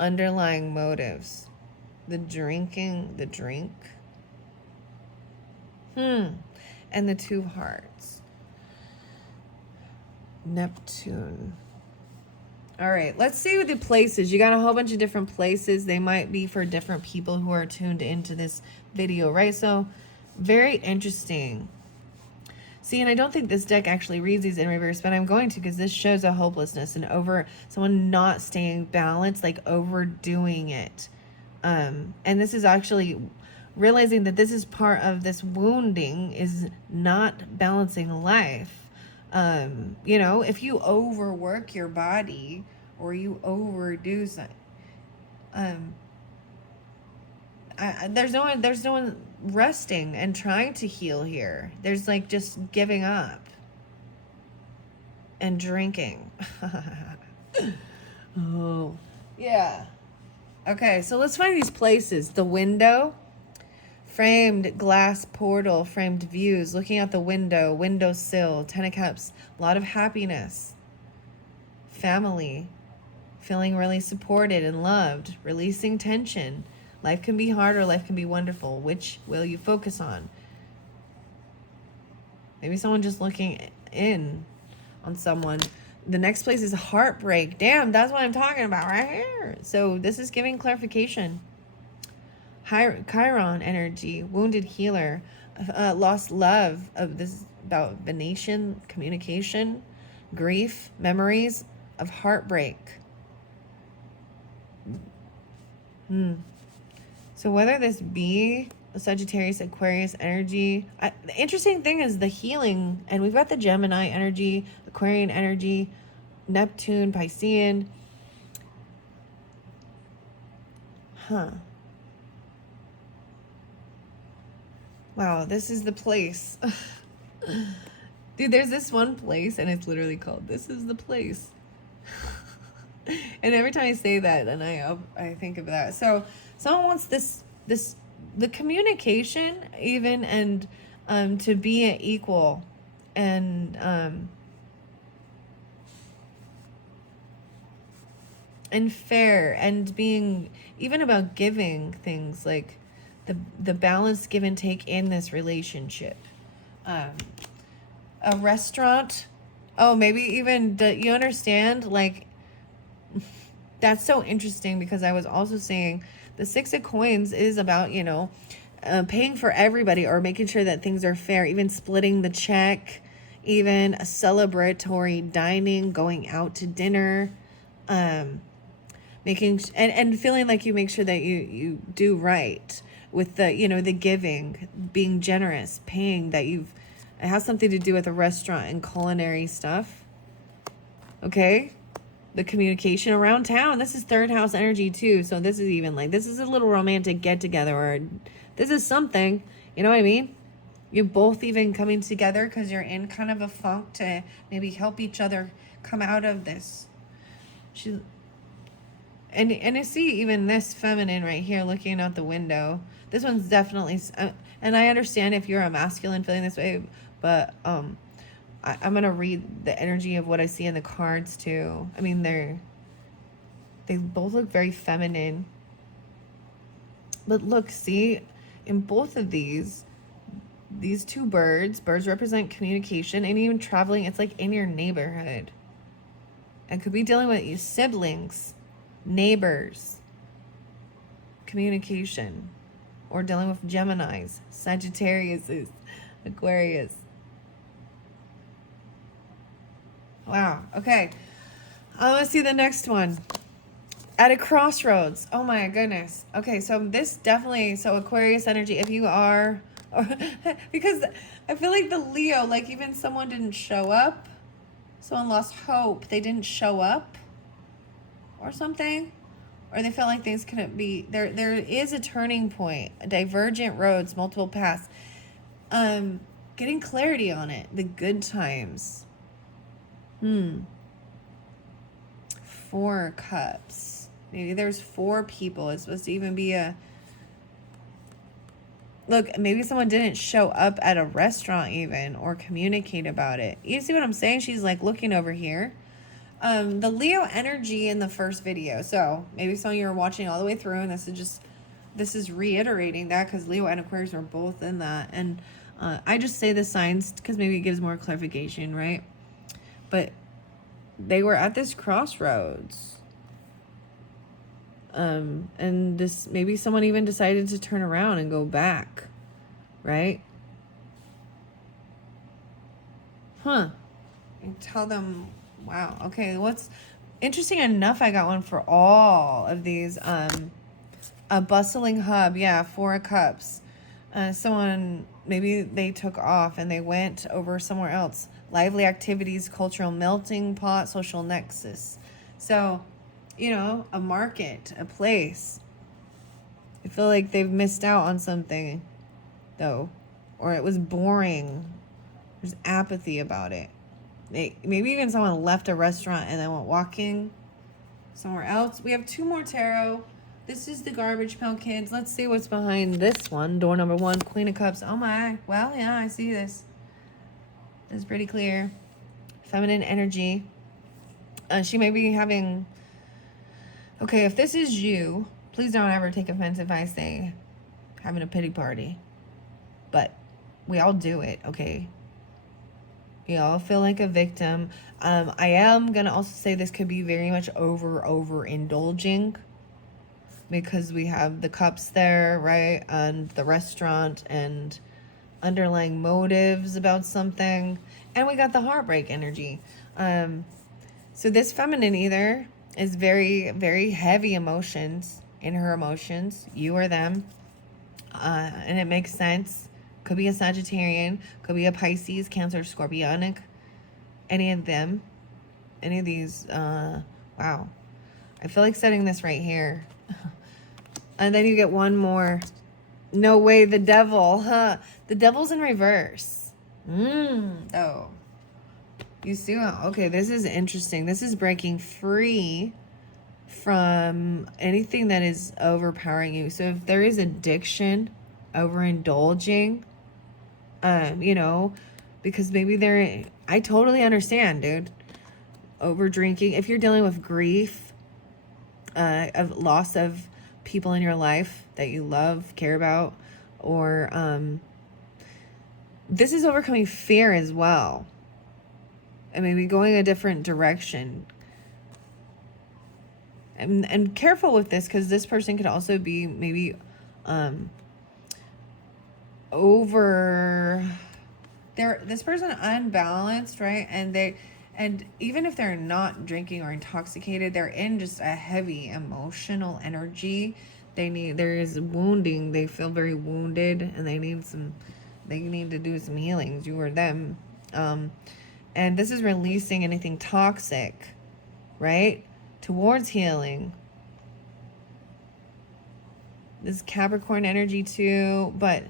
Underlying motives. The drink. And the 2 hearts. Neptune. All right, let's see what the places. You got a whole bunch of different places. They might be for different people who are tuned into this video, right? So very interesting. See, and I don't think this deck actually reads these in reverse, but I'm going to, because this shows a hopelessness and over someone not staying balanced, like overdoing it. And this is actually realizing that this is part of this wounding, is not balancing life. You know, if you overwork your body or you overdo something, there's no one resting and trying to heal here. There's like just giving up and drinking. Oh, yeah. Okay, so let's find these places. The window, framed glass portal, framed views, looking out the window, windowsill, 10 of cups, a lot of happiness, family, feeling really supported and loved, releasing tension. Life can be hard or life can be wonderful. Which will you focus on? Maybe someone just looking in on someone. The next place is heartbreak. Damn, that's what I'm talking about right here. So this is giving clarification. Chiron energy, wounded healer, lost love. This is about Venetian communication, grief, memories of heartbreak. So whether this be a Sagittarius, Aquarius energy, the interesting thing is the healing, and we've got the Gemini energy, Aquarian energy, Neptune, Piscean. Wow, this is the place. Dude, there's this one place, and it's literally called "This is the place." And every time I say that, then I think of that. So someone wants the communication even, and to be an equal, and fair, and being even about giving things, like the balanced give and take in this relationship. A restaurant. Oh, maybe even you understand, like, that's so interesting, because I was also saying the Six of Coins is about, you know, paying for everybody, or making sure that things are fair, even splitting the check, even a celebratory dining, going out to dinner, making and feeling like you make sure that you do right with the, you know, the giving, being generous, paying, that it has something to do with a restaurant and culinary stuff. Okay, the communication around town. This is third house energy too. So this is even like, this is a little romantic get together, or this is something, you know what I mean? You're both even coming together because you're in kind of a funk to maybe help each other come out of this. And I see even this feminine right here looking out the window. This one's definitely, and I understand if you're a masculine feeling this way, but I'm going to read the energy of what I see in the cards too. I mean, they both look very feminine. But look, see, in both of these two birds represent communication, and even traveling. It's like in your neighborhood. It could be dealing with your siblings, neighbors, communication, or dealing with Geminis, Sagittarius, Aquarius. Wow. Okay. Let's see the next one. At a crossroads. Oh my goodness. Okay, so this definitely, so Aquarius energy, if you are, or, because I feel like the Leo, like even someone didn't show up. Someone lost hope. They didn't show up or something. Or they felt like things couldn't be, there is a turning point, divergent roads, multiple paths. Getting clarity on it, the good times. 4 cups. Maybe there's 4 people. It's supposed to even be a, look, maybe someone didn't show up at a restaurant even, or communicate about it. You see what I'm saying? She's like looking over here. The Leo energy in the first video. So maybe some of you are watching all the way through, and this is reiterating that, because Leo and Aquarius are both in that. And I just say the signs because maybe it gives more clarification, right? But they were at this crossroads. And this, maybe someone even decided to turn around and go back, right? Huh. You tell them, wow, okay, what's interesting enough, I got one for all of these. A bustling hub, yeah, 4 of Cups. Someone, maybe they took off and they went over somewhere else. Lively activities, cultural melting pot, social nexus. So, you know, a market, a place. I feel like they've missed out on something, though, or it was boring. There's apathy about it. Maybe even someone left a restaurant and then went walking somewhere else. We have 2 more tarot. This is the garbage pail kids. Let's see what's behind this one. Door number 1, Queen of Cups. Oh my. Well, yeah, I see this. It's pretty clear. Feminine energy. She may be having... Okay, if this is you, please don't ever take offense if I say having a pity party. But we all do it, okay? You all feel like a victim. I am going to also say this could be very much overindulging, because we have the cups there, right? And the restaurant and underlying motives about something. And we got the heartbreak energy. So this feminine either is very, very heavy emotions in her emotions, you or them. And it makes sense. Could be a Sagittarian, could be a Pisces, Cancer, Scorpionic. Any of them. Any of these. Wow. I feel like setting this right here. And then you get one more. No way, the devil, huh? The devil's in reverse. Oh. You see, okay, this is interesting. This is breaking free from anything that is overpowering you. So if there is addiction, overindulging, you know, because maybe I totally understand, dude. Over drinking. If you're dealing with grief, of loss of people in your life that you love, care about, or this is overcoming fear as well. And maybe going a different direction. And careful with this, because this person could also be maybe this person unbalanced, right? And even if they're not drinking or intoxicated, they're in just a heavy emotional energy. There is wounding. They feel very wounded, and they need to do some healings, you or them. And this is releasing anything toxic, right? Towards healing. This Capricorn energy too, but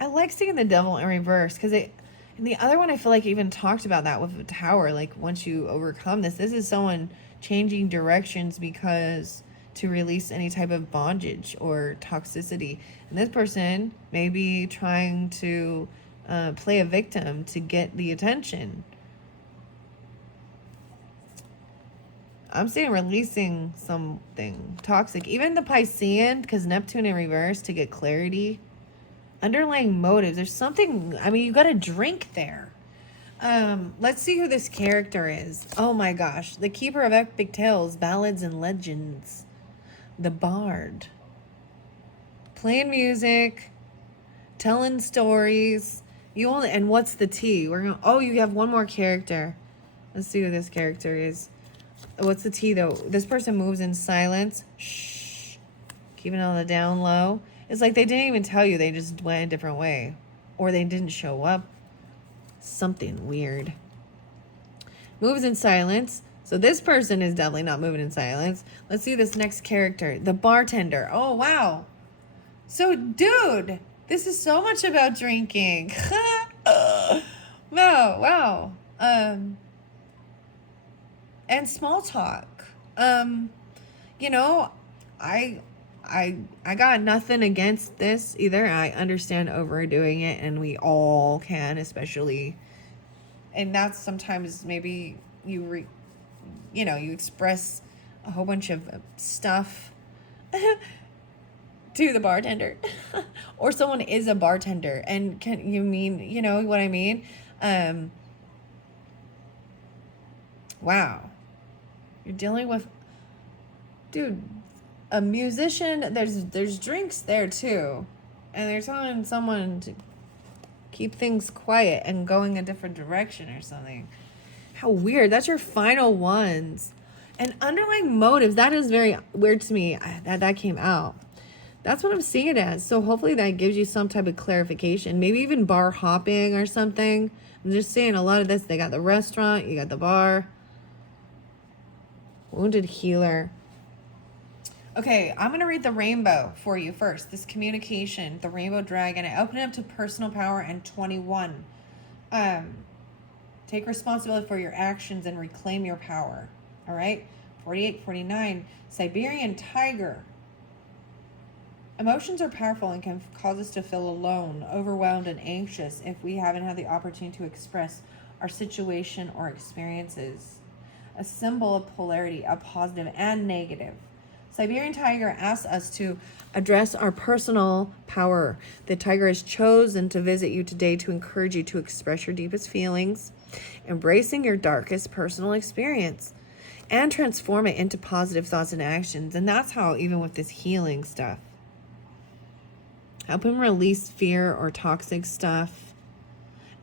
I like seeing the devil in reverse, because and the other one I feel like even talked about that with the Tower. Like, once you overcome this is someone changing directions because to release any type of bondage or toxicity. And this person may be trying to play a victim to get the attention. I'm saying releasing something toxic. Even the Piscean, because Neptune in reverse, to get clarity. Underlying motives. There's something, I mean, you got to drink there. Let's see who this character is. Oh my gosh. The keeper of epic tales, ballads, and legends. The bard. Playing music. Telling stories. And what's the T? You have one more character. Let's see who this character is. What's the T though? This person moves in silence. Shh. Keeping it on the down low. It's like they didn't even tell you. They just went a different way. Or they didn't show up. Something weird. Moves in silence. So this person is definitely not moving in silence. Let's see this next character. The bartender. Oh, wow. So, dude, this is so much about drinking. Wow. And small talk. You know, I got nothing against this either. I understand overdoing it, and we all can, especially. And that's sometimes maybe you express a whole bunch of stuff to the bartender, or someone is a bartender, and you know what I mean? Wow. You're dealing with, dude, a musician. There's drinks there too, and they're telling someone to keep things quiet and going a different direction or something. How weird. That's your final ones. And underlying motives, that is very weird to me that came out. That's what I'm seeing it as. So hopefully that gives you some type of clarification. Maybe even bar hopping or something. I'm just saying a lot of this. They got the restaurant, you got the bar. Wounded healer. Okay, I'm going to read the rainbow for you first. This communication, the rainbow dragon. I open it up to personal power and 21. Take responsibility for your actions and reclaim your power. All right? 48, 49. Siberian tiger. Emotions are powerful and can cause us to feel alone, overwhelmed, and anxious if we haven't had the opportunity to express our situation or experiences. A symbol of polarity, a positive and negative. Siberian tiger asks us to address our personal power. The tiger has chosen to visit you today to encourage you to express your deepest feelings, embracing your darkest personal experience, and transform it into positive thoughts and actions. And that's how, even with this healing stuff, help him release fear or toxic stuff.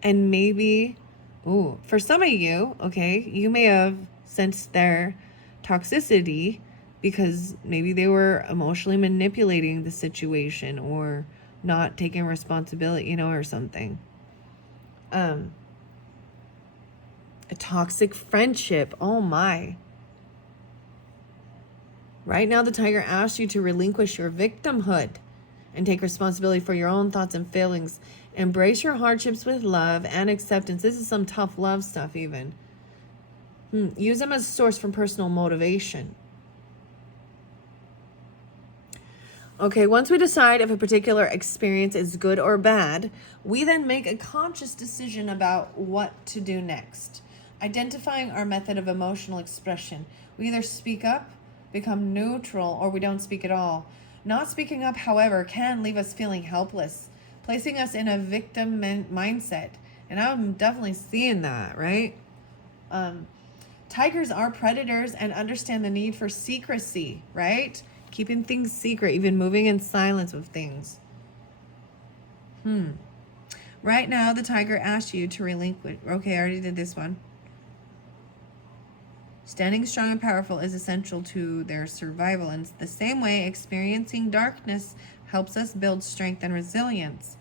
And maybe, for some of you, okay, you may have sensed their toxicity because maybe they were emotionally manipulating the situation or not taking responsibility, or something. A toxic friendship. Oh my. Right now, the tiger asks you to relinquish your victimhood and take responsibility for your own thoughts and feelings. Embrace your hardships with love and acceptance. This is some tough love stuff even. Use them as a source for personal motivation. Okay, once we decide if a particular experience is good or bad, we then make a conscious decision about what to do next. Identifying our method of emotional expression. We either speak up, become neutral, or we don't speak at all. Not speaking up, however, can leave us feeling helpless, placing us in a victim mindset. And I'm definitely seeing that, right? Tigers are predators and understand the need for secrecy, right? Keeping things secret, even moving in silence with things. Right now, the tiger asks you to relinquish. Okay, I already did this one. Standing strong and powerful is essential to their survival. And the same way, experiencing darkness helps us build strength and resilience.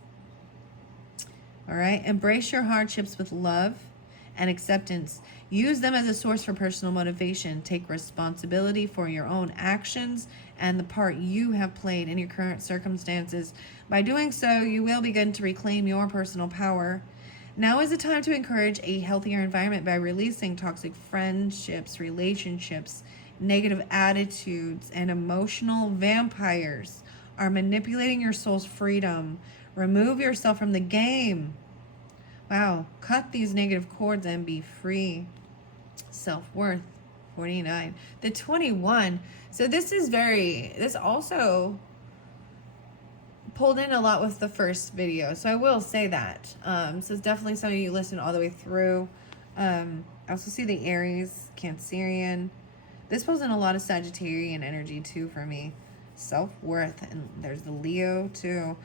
All right? Embrace your hardships with love and acceptance. Use them as a source for personal motivation. Take responsibility for your own actions and the part you have played in your current circumstances. By doing so, you will begin to reclaim your personal power. Now is the time to encourage a healthier environment by releasing toxic friendships, relationships, negative attitudes, and emotional vampires are manipulating your soul's freedom. Remove yourself from the game. Wow, cut these negative cords and be free. Self-worth, 49. The 21. So this also pulled in a lot with the first video, so I will say that. So it's definitely something you listen all the way through. I also see the Aries, Cancerian. This pulls in a lot of Sagittarian energy too for me. Self-worth, and there's the Leo too.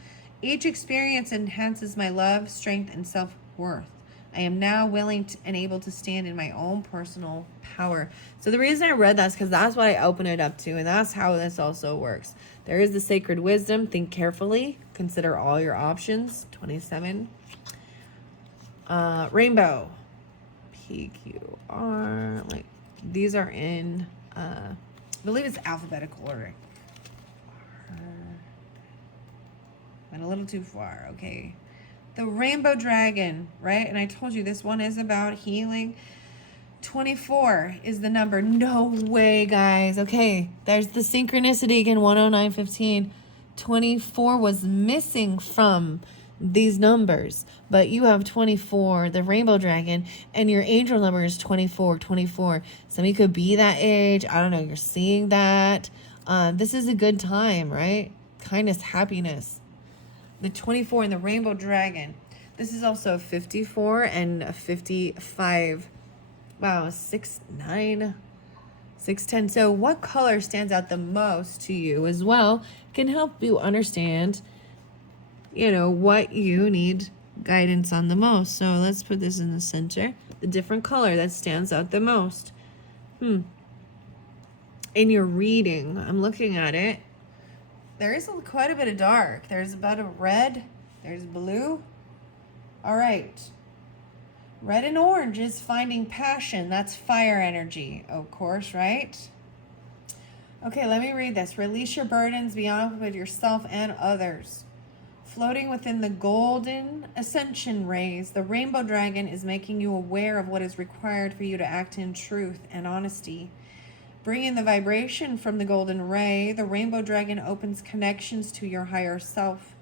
Each experience enhances my love, strength, and self-worth. I am now willing and able to stand in my own personal power. So the reason I read that is because that's what I open it up to, and that's how this also works. There is the sacred wisdom. Think carefully. Consider all your options. 27. Rainbow. PQR. Like, these are in, I believe it's alphabetical order. Went a little too far. Okay. The rainbow dragon, right? And I told you this one is about healing. 24 is the number. No way, guys. Okay, there's the synchronicity again. 10915. 24 was missing from these numbers, but you have 24, the rainbow dragon, and your angel number is 24. Some of you could be that age. I don't know. You're seeing that. This is a good time, right? Kindness, happiness. The 24 and the rainbow dragon. This is also a 54 and a 55. Wow, 6, 9. 610. So what color stands out the most to you as well can help you understand, what you need guidance on the most. So let's put this in the center. The different color that stands out the most. In your reading, I'm looking at it. There is quite a bit of dark. There's about a red. There's blue. All right. Red and orange is finding passion. That's fire energy, of course, right? Okay, let me read this. Release your burdens beyond with yourself and others. Floating within the golden ascension rays, the rainbow dragon is making you aware of what is required for you to act in truth and honesty. Bringing the vibration from the golden ray, the rainbow dragon opens connections to your higher self,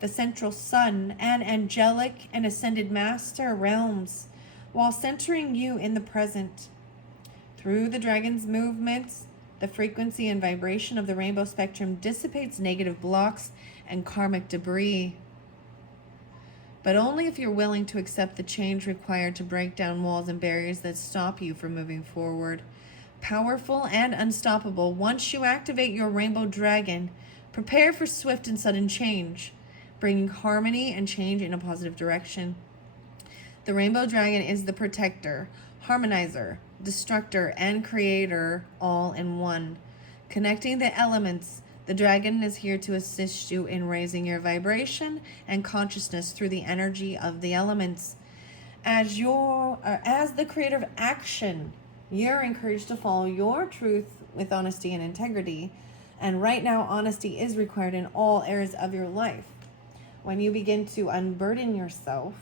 the central sun, and angelic and ascended master realms, while centering you in the present. Through the dragon's movements, the frequency and vibration of the rainbow spectrum dissipates negative blocks and karmic debris. But only if you're willing to accept the change required to break down walls and barriers that stop you from moving forward. Powerful and unstoppable, once you activate your rainbow dragon, prepare for swift and sudden change, bringing harmony and change in a positive direction. The rainbow dragon is the protector, harmonizer, destructor, and creator all in one. Connecting the elements, the dragon is here to assist you in raising your vibration and consciousness through the energy of the elements. As the creator of action, you're encouraged to follow your truth with honesty and integrity. And right now, honesty is required in all areas of your life. When you begin to unburden yourself,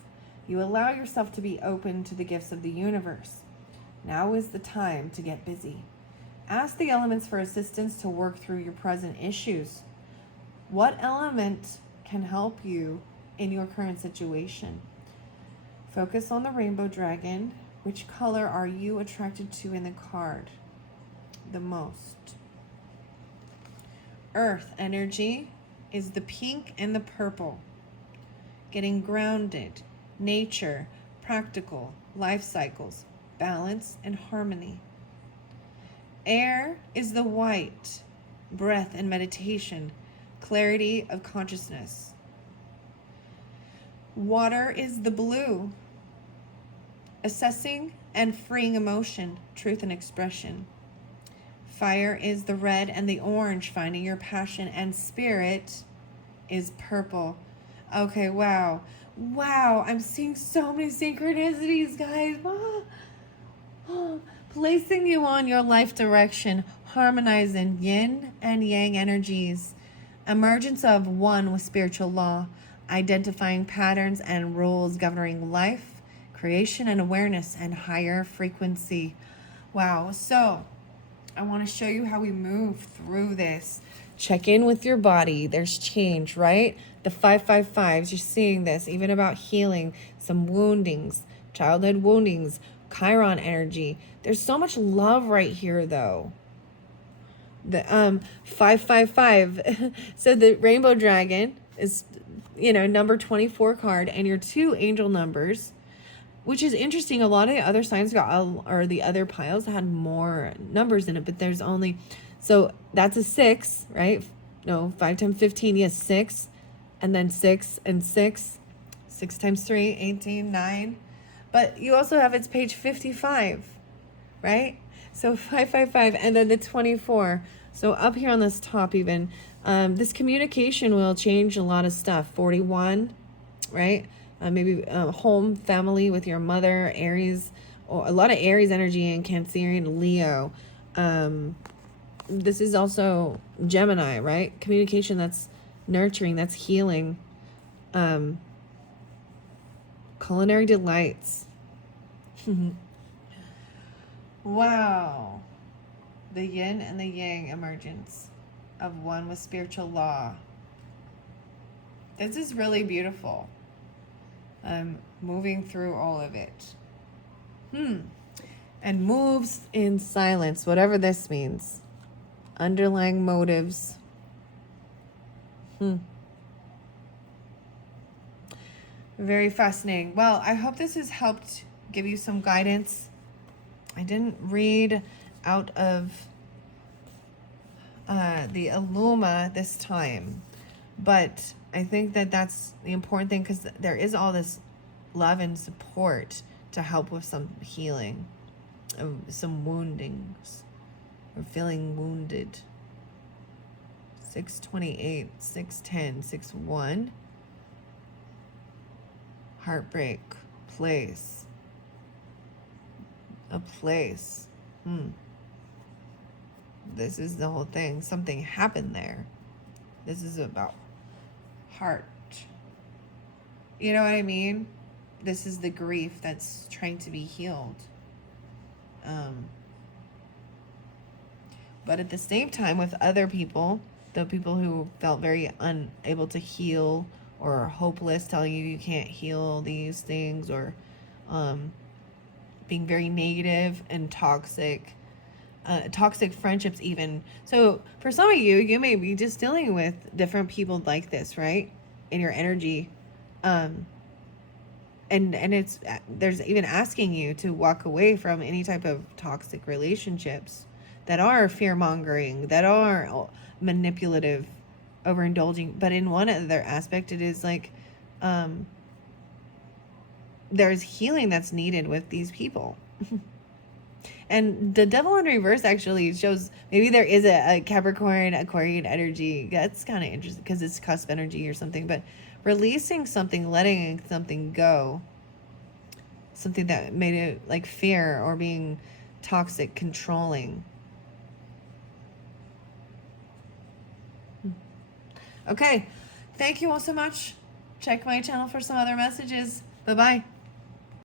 you allow yourself to be open to the gifts of the universe. Now is the time to get busy. Ask the elements for assistance to work through your present issues. What element can help you in your current situation? Focus on the rainbow dragon. Which color are you attracted to in the card the most? Earth energy is the pink and the purple. Getting grounded, nature, practical, life cycles, balance, and harmony. Air is the white, breath and meditation, clarity of consciousness. Water is the blue, assessing and freeing emotion, truth and expression. Fire is the red and the orange, finding your passion, and spirit is purple. Okay, wow. Wow, I'm seeing so many synchronicities, guys. Placing you on your life direction, harmonizing yin and yang energies, emergence of one with spiritual law, identifying patterns and rules governing life, creation and awareness, and higher frequency. Wow, so I want to show you how we move through this. Check in with your body. There's change, right? The 555s, you're seeing this, even about healing, some woundings, childhood woundings, Chiron energy. There's so much love right here, though. The 555. So the rainbow dragon is, number 24 card, and your two angel numbers, which is interesting. A lot of the other signs or the other piles had more numbers in it, but there's only, so that's a 6, right? No, 5 times 15, yes, 6, and then 6 and 6. 6 times 3, 18, 9. But you also have it's page 55, right? So 555, and then the 24. So up here on this top even, this communication will change a lot of stuff. 41, right? Maybe home, family with your mother, Aries, or a lot of Aries energy and Cancerian, Leo. This is also Gemini, right? Communication, that's nurturing, that's healing. Culinary delights. Wow. The yin and the yang emergence of one with spiritual law. This is really beautiful. Moving through all of it. And moves in silence, whatever this means. Underlying motives. Very fascinating. Well, I hope this has helped give you some guidance. I didn't read out of the Illuma this time. But I think that that's the important thing, because there is all this love and support to help with some healing, some woundings, or feeling wounded. 628, 610, 61. Heartbreak, place. A place. This is the whole thing. Something happened there. This is about heart. You know what I mean? This is the grief that's trying to be healed. But at the same time, with other people, the people who felt very unable to heal or hopeless, telling you can't heal these things, or being very negative and toxic, toxic friendships even. So for some of you, you may be just dealing with different people like this, right? In your energy. And it's, there's even asking you to walk away from any type of toxic relationships that are fear-mongering, that are manipulative, overindulging. But in one other aspect, it is like there's healing that's needed with these people. And the Devil in reverse actually shows maybe there is a Capricorn, Aquarian energy. That's kind of interesting because it's cusp energy or something. But releasing something, letting something go, something that made it like fear or being toxic, controlling. Okay, thank you all so much. Check my channel for some other messages. Bye-bye.